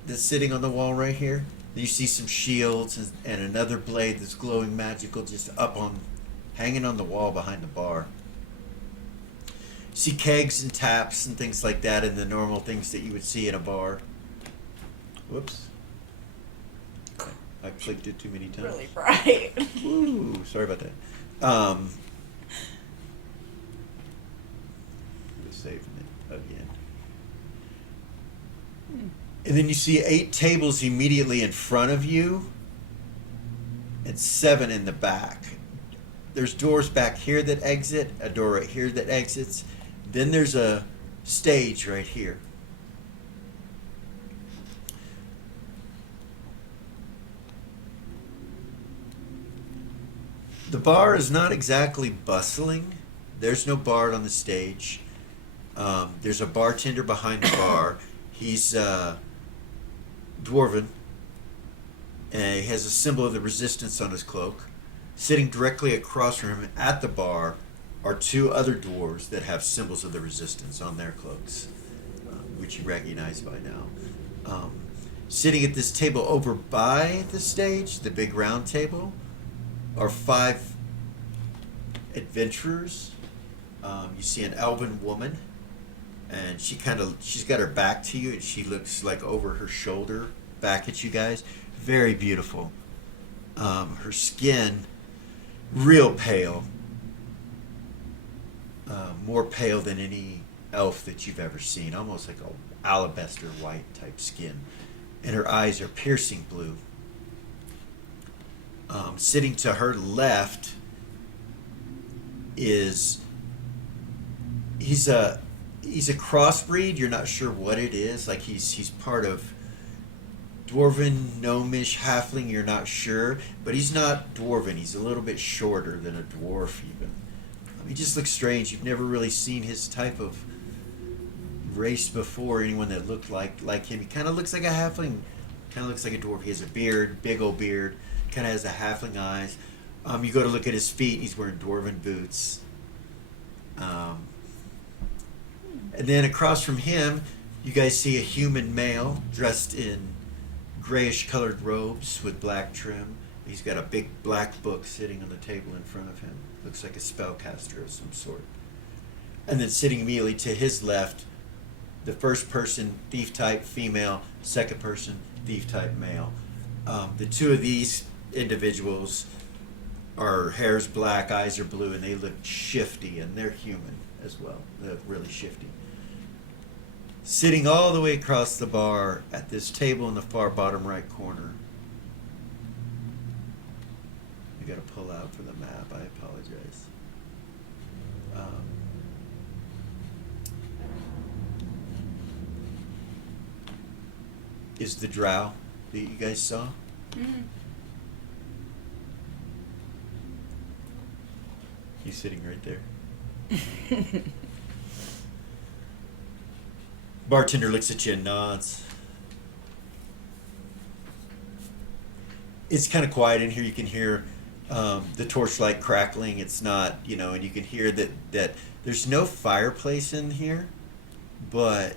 that's sitting on the wall right here. You see some shields and another blade that's glowing magical just hanging on the wall behind the bar. You see kegs and taps and things like that, and the normal things that you would see in a bar. Whoops. I clicked it too many times. Really bright. Ooh, sorry about that. Saving it again. And then you see 8 tables immediately in front of you and 7 in the back. There's doors back here that exit, a door right here that exits. Then there's a stage right here. The bar is not exactly bustling. There's no bar on the stage. There's a bartender behind the bar. He's dwarven, and he has a symbol of the resistance on his cloak. Sitting directly across from him at the bar are 2 other dwarves that have symbols of the resistance on their cloaks, which you recognize by now. Sitting at this table over by the stage, the big round table, are 5 adventurers. You see an elven woman, and she's got her back to you, and she looks like over her shoulder back at you guys. Very beautiful. Her skin real pale, more pale than any elf that you've ever seen, almost like a alabaster white type skin, and her eyes are piercing blue. Sitting to her left is he's a crossbreed. You're not sure what it is. Like he's part of dwarven, gnomish, halfling. You're not sure, but he's not dwarven. He's a little bit shorter than a dwarf even. He just looks strange. You've never really seen his type of race before. Anyone that looked like him. He kind of looks like a halfling. Kind of looks like a dwarf. He has a beard, big old beard. Kind of has the halfling eyes. You go to look at his feet. He's wearing dwarven boots. And then across from him, you guys see a human male dressed in grayish colored robes with black trim. He's got a big black book sitting on the table in front of him. Looks like a spellcaster of some sort. And then sitting immediately to his left, the first person, thief type female, second person, thief type male. The 2 of these individuals are hair's black, eyes are blue, and they look shifty, and they're human as well. They're really shifty. Sitting all the way across the bar at this table in the far bottom right corner. I got to pull out for the map. I apologize. Is the drow that you guys saw? Mm. He's sitting right there. Bartender looks at you and nods. It's kind of quiet in here. You can hear the torchlight crackling. It's not, and you can hear that there's no fireplace in here, but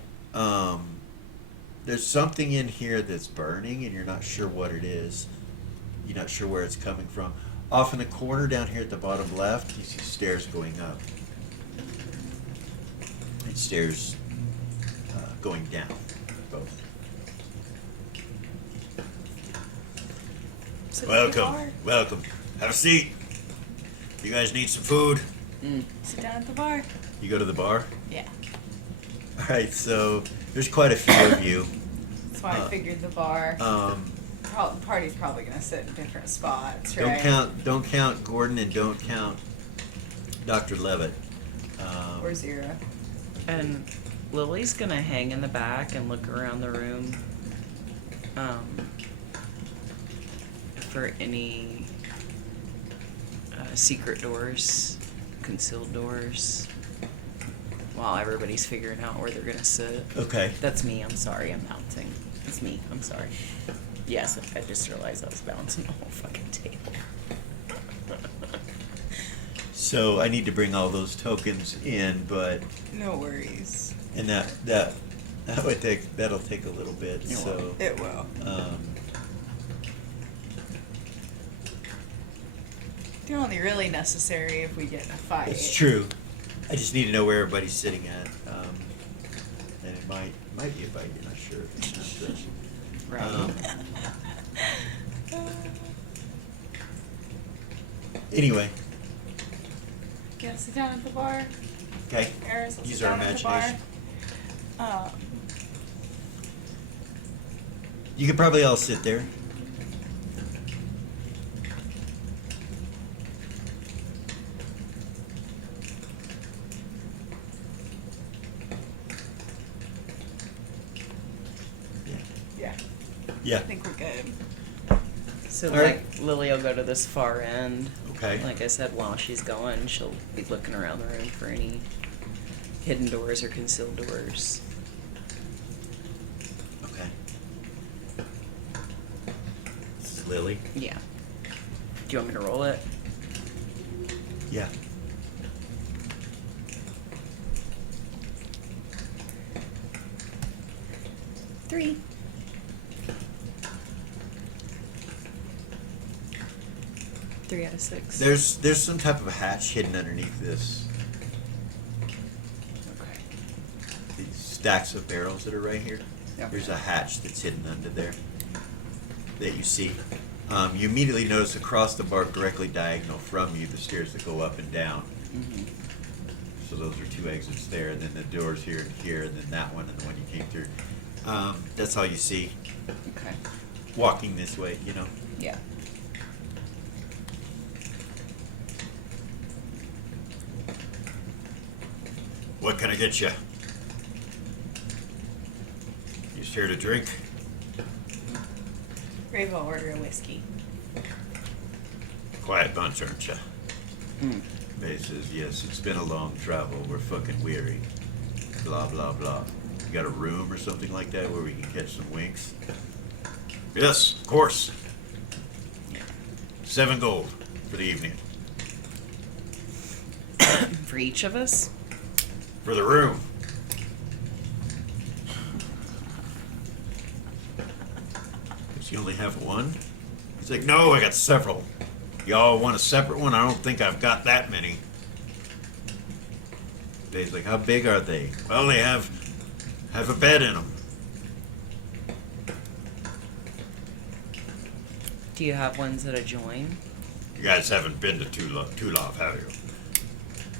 there's something in here that's burning, and you're not sure what it is. You're not sure where it's coming from. Off in the corner down here at the bottom left, you see stairs going up. And stairs going down, both. Sit down at the bar. Welcome, welcome. Have a seat. You guys need some food? Sit down at the bar. You go to the bar? Yeah. All right, so there's quite a few of you. That's why I figured the bar. Party's probably gonna sit in different spots, right? Don't count Gordon and don't count Dr. Levitt. Or zero. And Lily's gonna hang in the back and look around the room for any secret doors, concealed doors, while everybody's figuring out where they're gonna sit. Okay. That's me. I'm sorry. I'm bouncing. It's me. I'm sorry. Yes, I just realized I was bouncing the whole fucking table. So I need to bring all those tokens in, but No worries. and that'll take a little bit. It So will. It will. They're only really necessary if we get in a fight. it's true. I just need to know where everybody's sitting at, and it might be a fight. You're not sure. It's not the, Right. Anyway, Yeah, sit down at the bar. okay. Eris, Use sit our down at the bar. imagination. You could probably all sit there. Yeah, Yeah. I think we're good. So, All right. Lily will go to this far end. Okay. Like I said, while she's going, she'll be looking around the room for any hidden doors or concealed doors. Okay. This is Lily. Yeah. Do you want me to roll it? Yeah. Three. Three out of six. There's some type of hatch hidden underneath this. Okay. These stacks of barrels that are right here. Okay. There's a hatch that's hidden under there that you see. You immediately notice across the bar, directly diagonal from you, the stairs that go up and down. Mm-hmm. So those are two exits there, and then the doors here and here, and then that one and the one you came through. That's all you see Okay. walking this way, you know. Yeah. What can I get you? You just here to drink? Rave will order a whiskey. Quiet bunch, aren't you? Mm. May says, yes, it's been a long travel. We're fucking weary. Blah, blah, blah. You got a room or something like that where we can catch some winks? Yes, of course. 7 gold for the evening. For each of us? For the room. Does he only have one? He's like, no, I got several. Y'all want a separate one? I don't think I've got that many. Dave's like, how big are they? Well, they have a bed in them. Do you have ones that adjoin? You guys haven't been to Tulov, have you?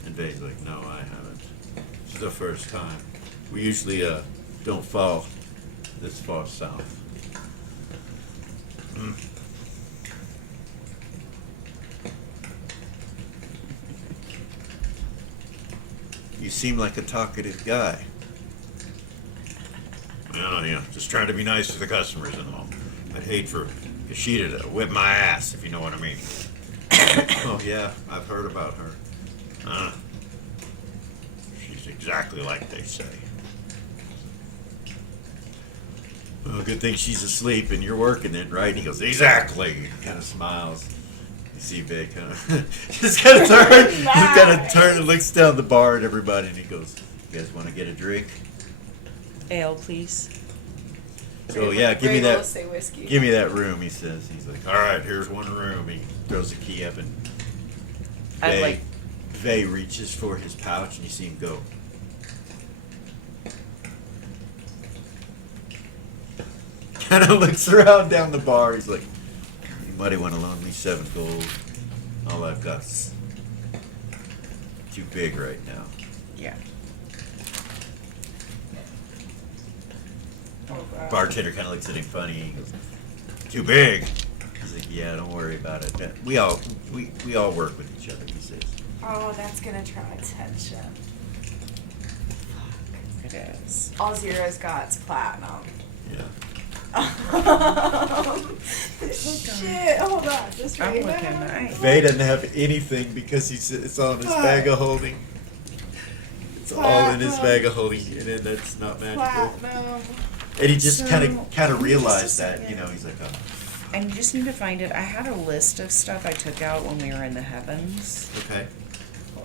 And Dave's like, no, I haven't. This is the first time. We usually don't fall this far south. Hmm. You seem like a talkative guy. Well, yeah, just trying to be nice to the customers and all. I'd hate for Kashida to whip my ass, if you know what I mean. Oh, yeah, I've heard about her. She's exactly like they say. Well, good thing she's asleep and you're working then, right? And he goes, exactly. He kind of smiles. You see Vic kind of just kind of turn and looks down the bar at everybody and he goes, you guys want to get a drink? Ale, please. So yeah, give me We're able that. to say whiskey. Give me that room, he says. He's like, all right, here's one room. He throws the key up and I'd like. Vay reaches for his pouch and you see him go. Kind of looks around down the bar. He's like, "Anybody want to loan me 7 gold? All I've got's too big right now." Yeah. Oh, wow. Bartender kind of looks at him funny. He goes, "Too big." He's like, "Yeah, don't worry about it. We all work with each other." He says. Oh, that's gonna draw attention. It is. All Zero's got's platinum. Yeah. Shit, hold on, just I'm right looking now. nice. Vay doesn't have anything because it's on his bag of holding. It's all in his bag of holding, and then that's not magical. Platinum. And he just So, kind of just a realized that, second. he's like, oh. I just need to find it. I had a list of stuff I took out when we were in the heavens, Okay.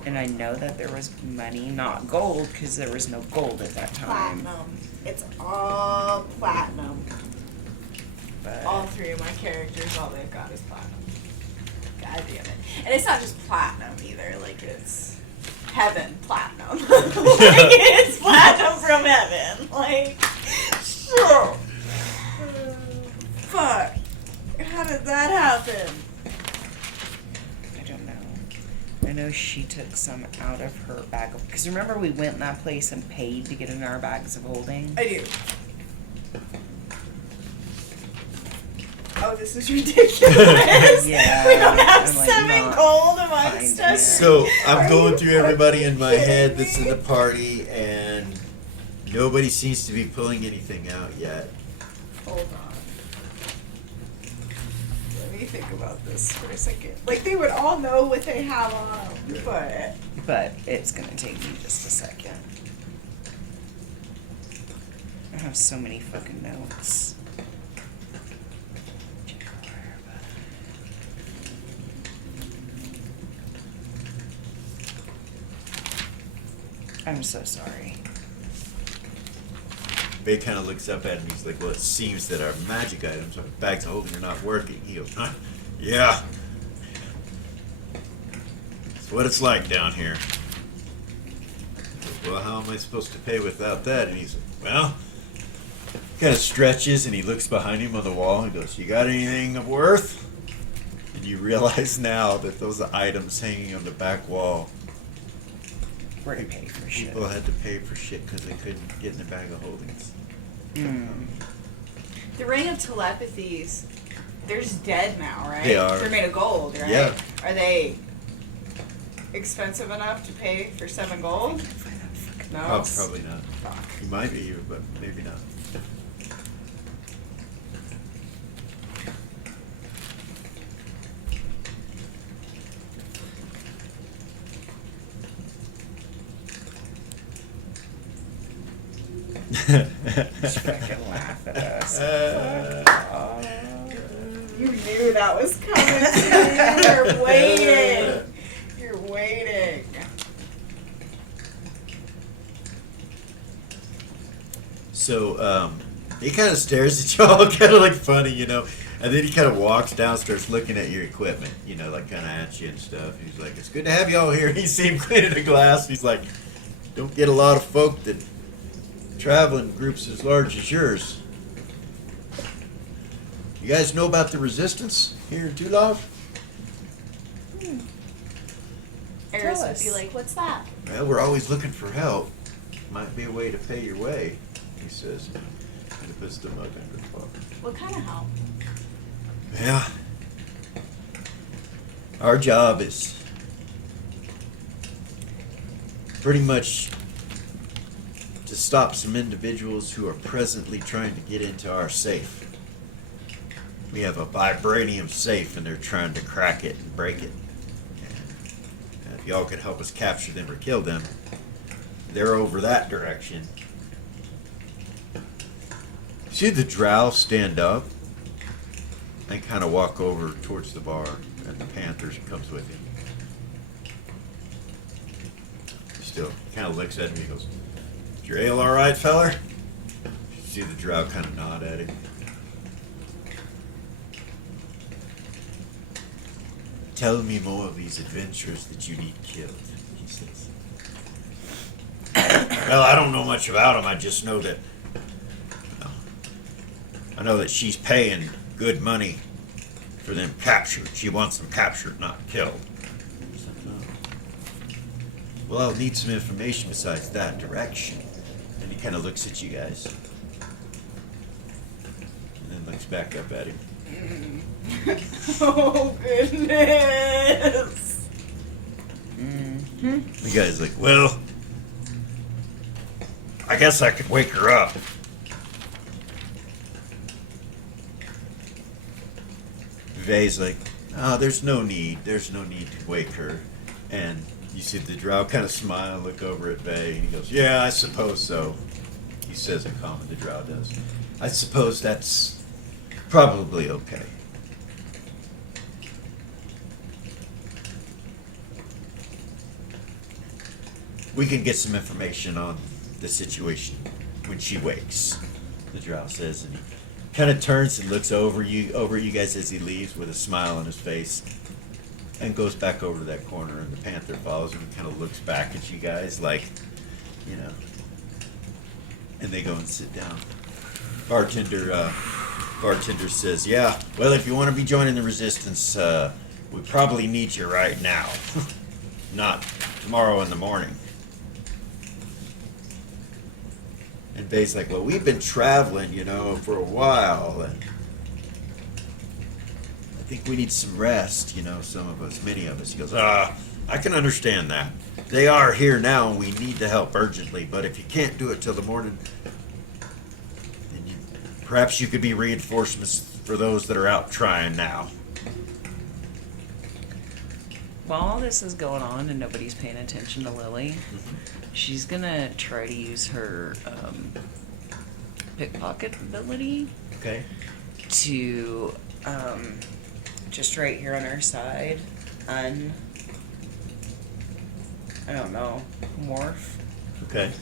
and I know that there was money, not gold, because there was no gold at that time. Platinum. It's all platinum. But All 3 of my characters, all they've got is platinum. God damn it. And it's not just platinum either, like it's heaven platinum. Like it's platinum from heaven. Like, sure. Fuck. How did that happen? I don't know. I know she took some out of her bag of, because remember we went in that place and paid to get in our bags of holding. I do. Oh, this is ridiculous. Yeah, We don't have I'm like 7 not gold in my finding stuff. it. So I'm Are going you through everybody in my fucking head that's in kidding the me? party, and nobody seems to be pulling anything out yet. Hold on. Let me think about this for a second. Like, they would all know what they have on them, but... But it's gonna take me just a second. I have so many fucking notes. I'm so sorry. Vay kind of looks up at him. He's like, well, it seems that our magic items, our bags of holding, are not working. He goes, huh? Yeah. It's what it's like down here. He goes, well, how am I supposed to pay without that? And he's like, well, kind of stretches and he looks behind him on the wall and goes, you got anything of worth? And you realize now that those items hanging on the back wall, We're to pay for shit. people had to pay for shit because they couldn't get in their bag of holdings. Mm. The Ring of Telepathies, they're just dead now, right? They are. They're made of gold, right? Yeah. Are they expensive enough to pay for 7 gold? No. Probably not. Fuck. You might be, but maybe not. Just fucking laugh at us. You knew that was coming to you. You're waiting. You're waiting. So, he kind of stares at y'all, kind of like funny, and then he kind of walks down, starts looking at your equipment, like kind of at you and stuff. He's like, it's good to have y'all here. You see him cleaning a glass. He's like, don't get a lot of folk that travel in groups as large as yours. You guys know about the resistance here in Tulov? Eris would us. be like, what's that? Well, we're always looking for help. Might be a way to pay your way, he says. And puts the mug under the bar. What kind of help? Yeah. Our job is pretty much to stop some individuals who are presently trying to get into our safe. We have a vibranium safe and they're trying to crack it and break it. And if y'all could help us capture them or kill them, they're over that direction. See the drow stand up and kind of walk over towards the bar, and the Panthers comes with him. He still kind of looks at me and goes, "Is your ale all right, feller?" See the drow kind of nod at him. Tell me more of these adventurers that you need killed, he says. Well, I don't know much about them. I just know that I know that she's paying good money for them captured. She wants them captured, not killed. He's like, "Oh. Well, I'll need some information besides that direction." And he kind of looks at you guys. And then looks back up at him. Oh, goodness. The guy's like, "Well, I guess I could wake her up." Vay's like, "Oh, there's no need. There's no need to wake her." And you see the drow kind of smile, look over at Vay, and he goes, "Yeah, I suppose so." He says in common, the drow does. "I suppose that's probably okay." We can get some information on the situation when she wakes, the drow says, and he kind of turns and looks over you guys as he leaves with a smile on his face, and goes back over to that corner. And the panther follows him and kind of looks back at you guys like, you know. And they go and sit down. Bartender says, "Yeah, well, if you want to be joining the resistance, we probably need you right now, not tomorrow in the morning." And Vay's like, "Well, we've been traveling, for a while, and I think we need some rest, some of us, many of us." He goes, I can understand that. They are here now, and we need the help urgently, but if you can't do it till the morning, then perhaps you could be reinforcements for those that are out trying now." While all this is going on and nobody's paying attention to Lily, she's gonna try to use her pickpocket ability Okay. to just right here on her side, morph Okay.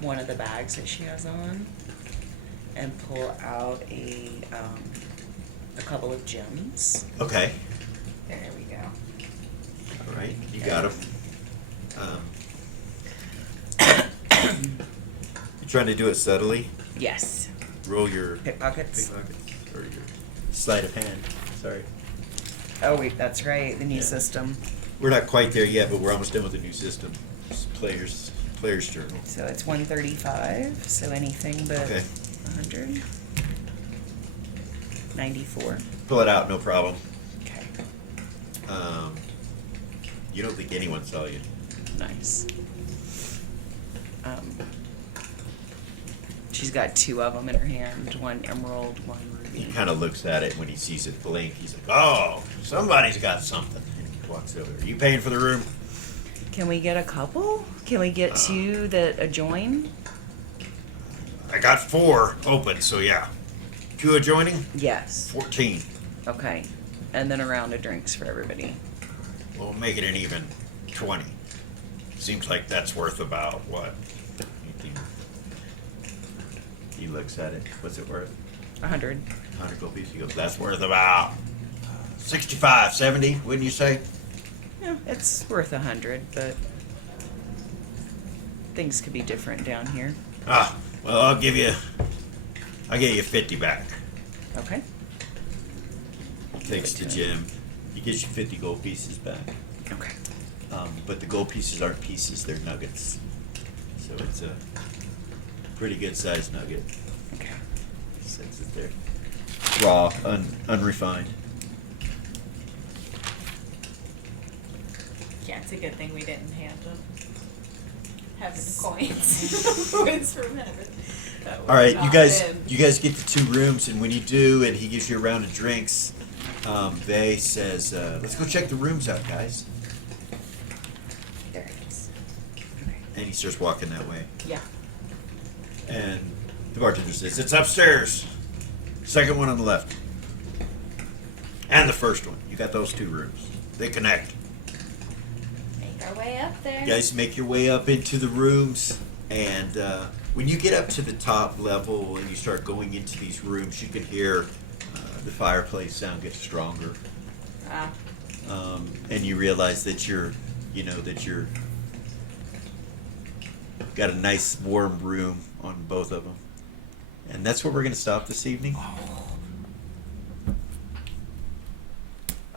one of the bags that she has on and pull out a couple of gems. Okay. There we go. All right. You got him. You're trying to do it subtly. Yes. Roll your Pickpockets. or your sleight of hand. Sorry. Oh wait, that's right. The new Yeah. system. We're not quite there yet, but we're almost done with the new system. It's player's journal. So it's 135. So anything but Okay. 100. 94. Pull it out, no problem. Okay. You don't think anyone saw you? Nice. She's got two of them in her hand. One emerald, one ruby. He kind of looks at it when he sees it blink. He's like, "Oh, somebody's got something." And he walks over. "Are you paying for the room?" Can we get a couple? Can we get two that adjoin? I got 4 open, so yeah. 2 adjoining, Yes. 14. Okay. And then a round of drinks for everybody. We'll make it an even 20. Seems like that's worth about what? 18. He looks at it. What's it worth? 100. 100 gold piece. He goes, "That's worth about 65, 70, wouldn't you say?" Yeah, it's worth 100, but things could be different down here. Well, I'll give you 50 back. Okay. He takes the gem. He gives you 50 gold pieces back. Okay. But the gold pieces aren't pieces, they're nuggets. So it's a pretty good sized nugget. Okay. Sets it there. Raw, unrefined. Yeah, it's a good thing we didn't hand them heaven coins. Coins from heaven. That would All right, not you guys been- get the 2 rooms, and when you do, and he gives you a round of drinks, Vay says, "Let's go check the rooms out, guys." There it is. And he starts walking that way. Yeah. And the bartender says, "It's upstairs. Second one on the left. And the first one. You got those 2 rooms. They connect." Make our way up there. You guys make your way up into the rooms, and When you get up to the top level and you start going into these rooms, you can hear the fireplace sound get stronger. Ah. And you realize that you're got a nice warm room on both of them. And that's where we're going to stop this evening.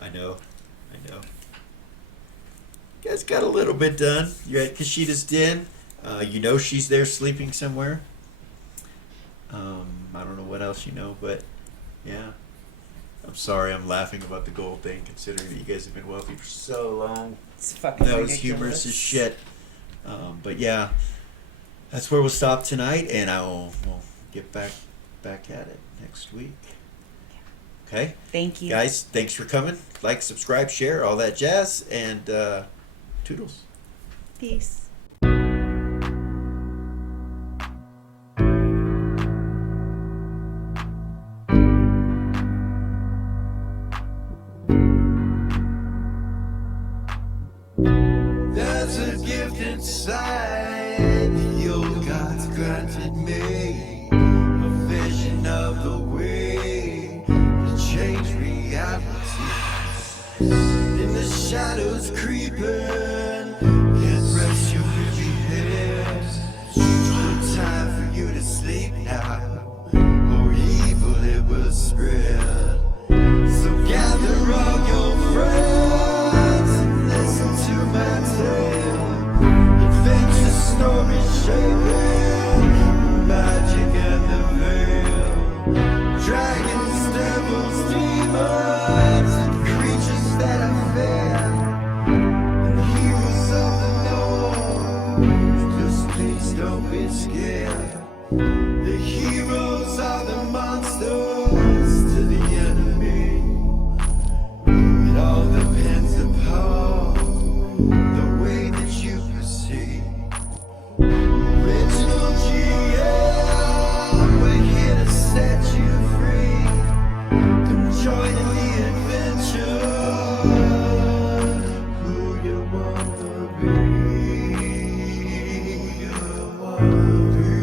I know. You guys got a little bit done. You're at Kashida's den. You know she's there sleeping somewhere. I don't know what else you know, but yeah. I'm sorry I'm laughing about the gold thing, considering that you guys have been wealthy for so long. It's fucking That was ridiculous. humorous as shit. But yeah, that's where we'll stop tonight, and we'll get back at it next week. Okay? Thank you. Guys, thanks for coming. Like, subscribe, share, all that jazz, and toodles. Peace. There's a gift inside the old gods granted me, a vision of the way to change reality. In the shadows creeping, can't rest your weary head. No time for you to sleep now, or evil it will spread. So gather all your friends and listen to my tale. Adventure story shaping magic and the veil. Dragons, devils, demons, and creatures that I fear, and heroes of the known. Just please don't be scared. The heroes are the monsters to the enemy. It all depends upon the way that you proceed. Original GM, we're here to set you free. Come join in the adventure. Who you wanna be? Who you wanna be?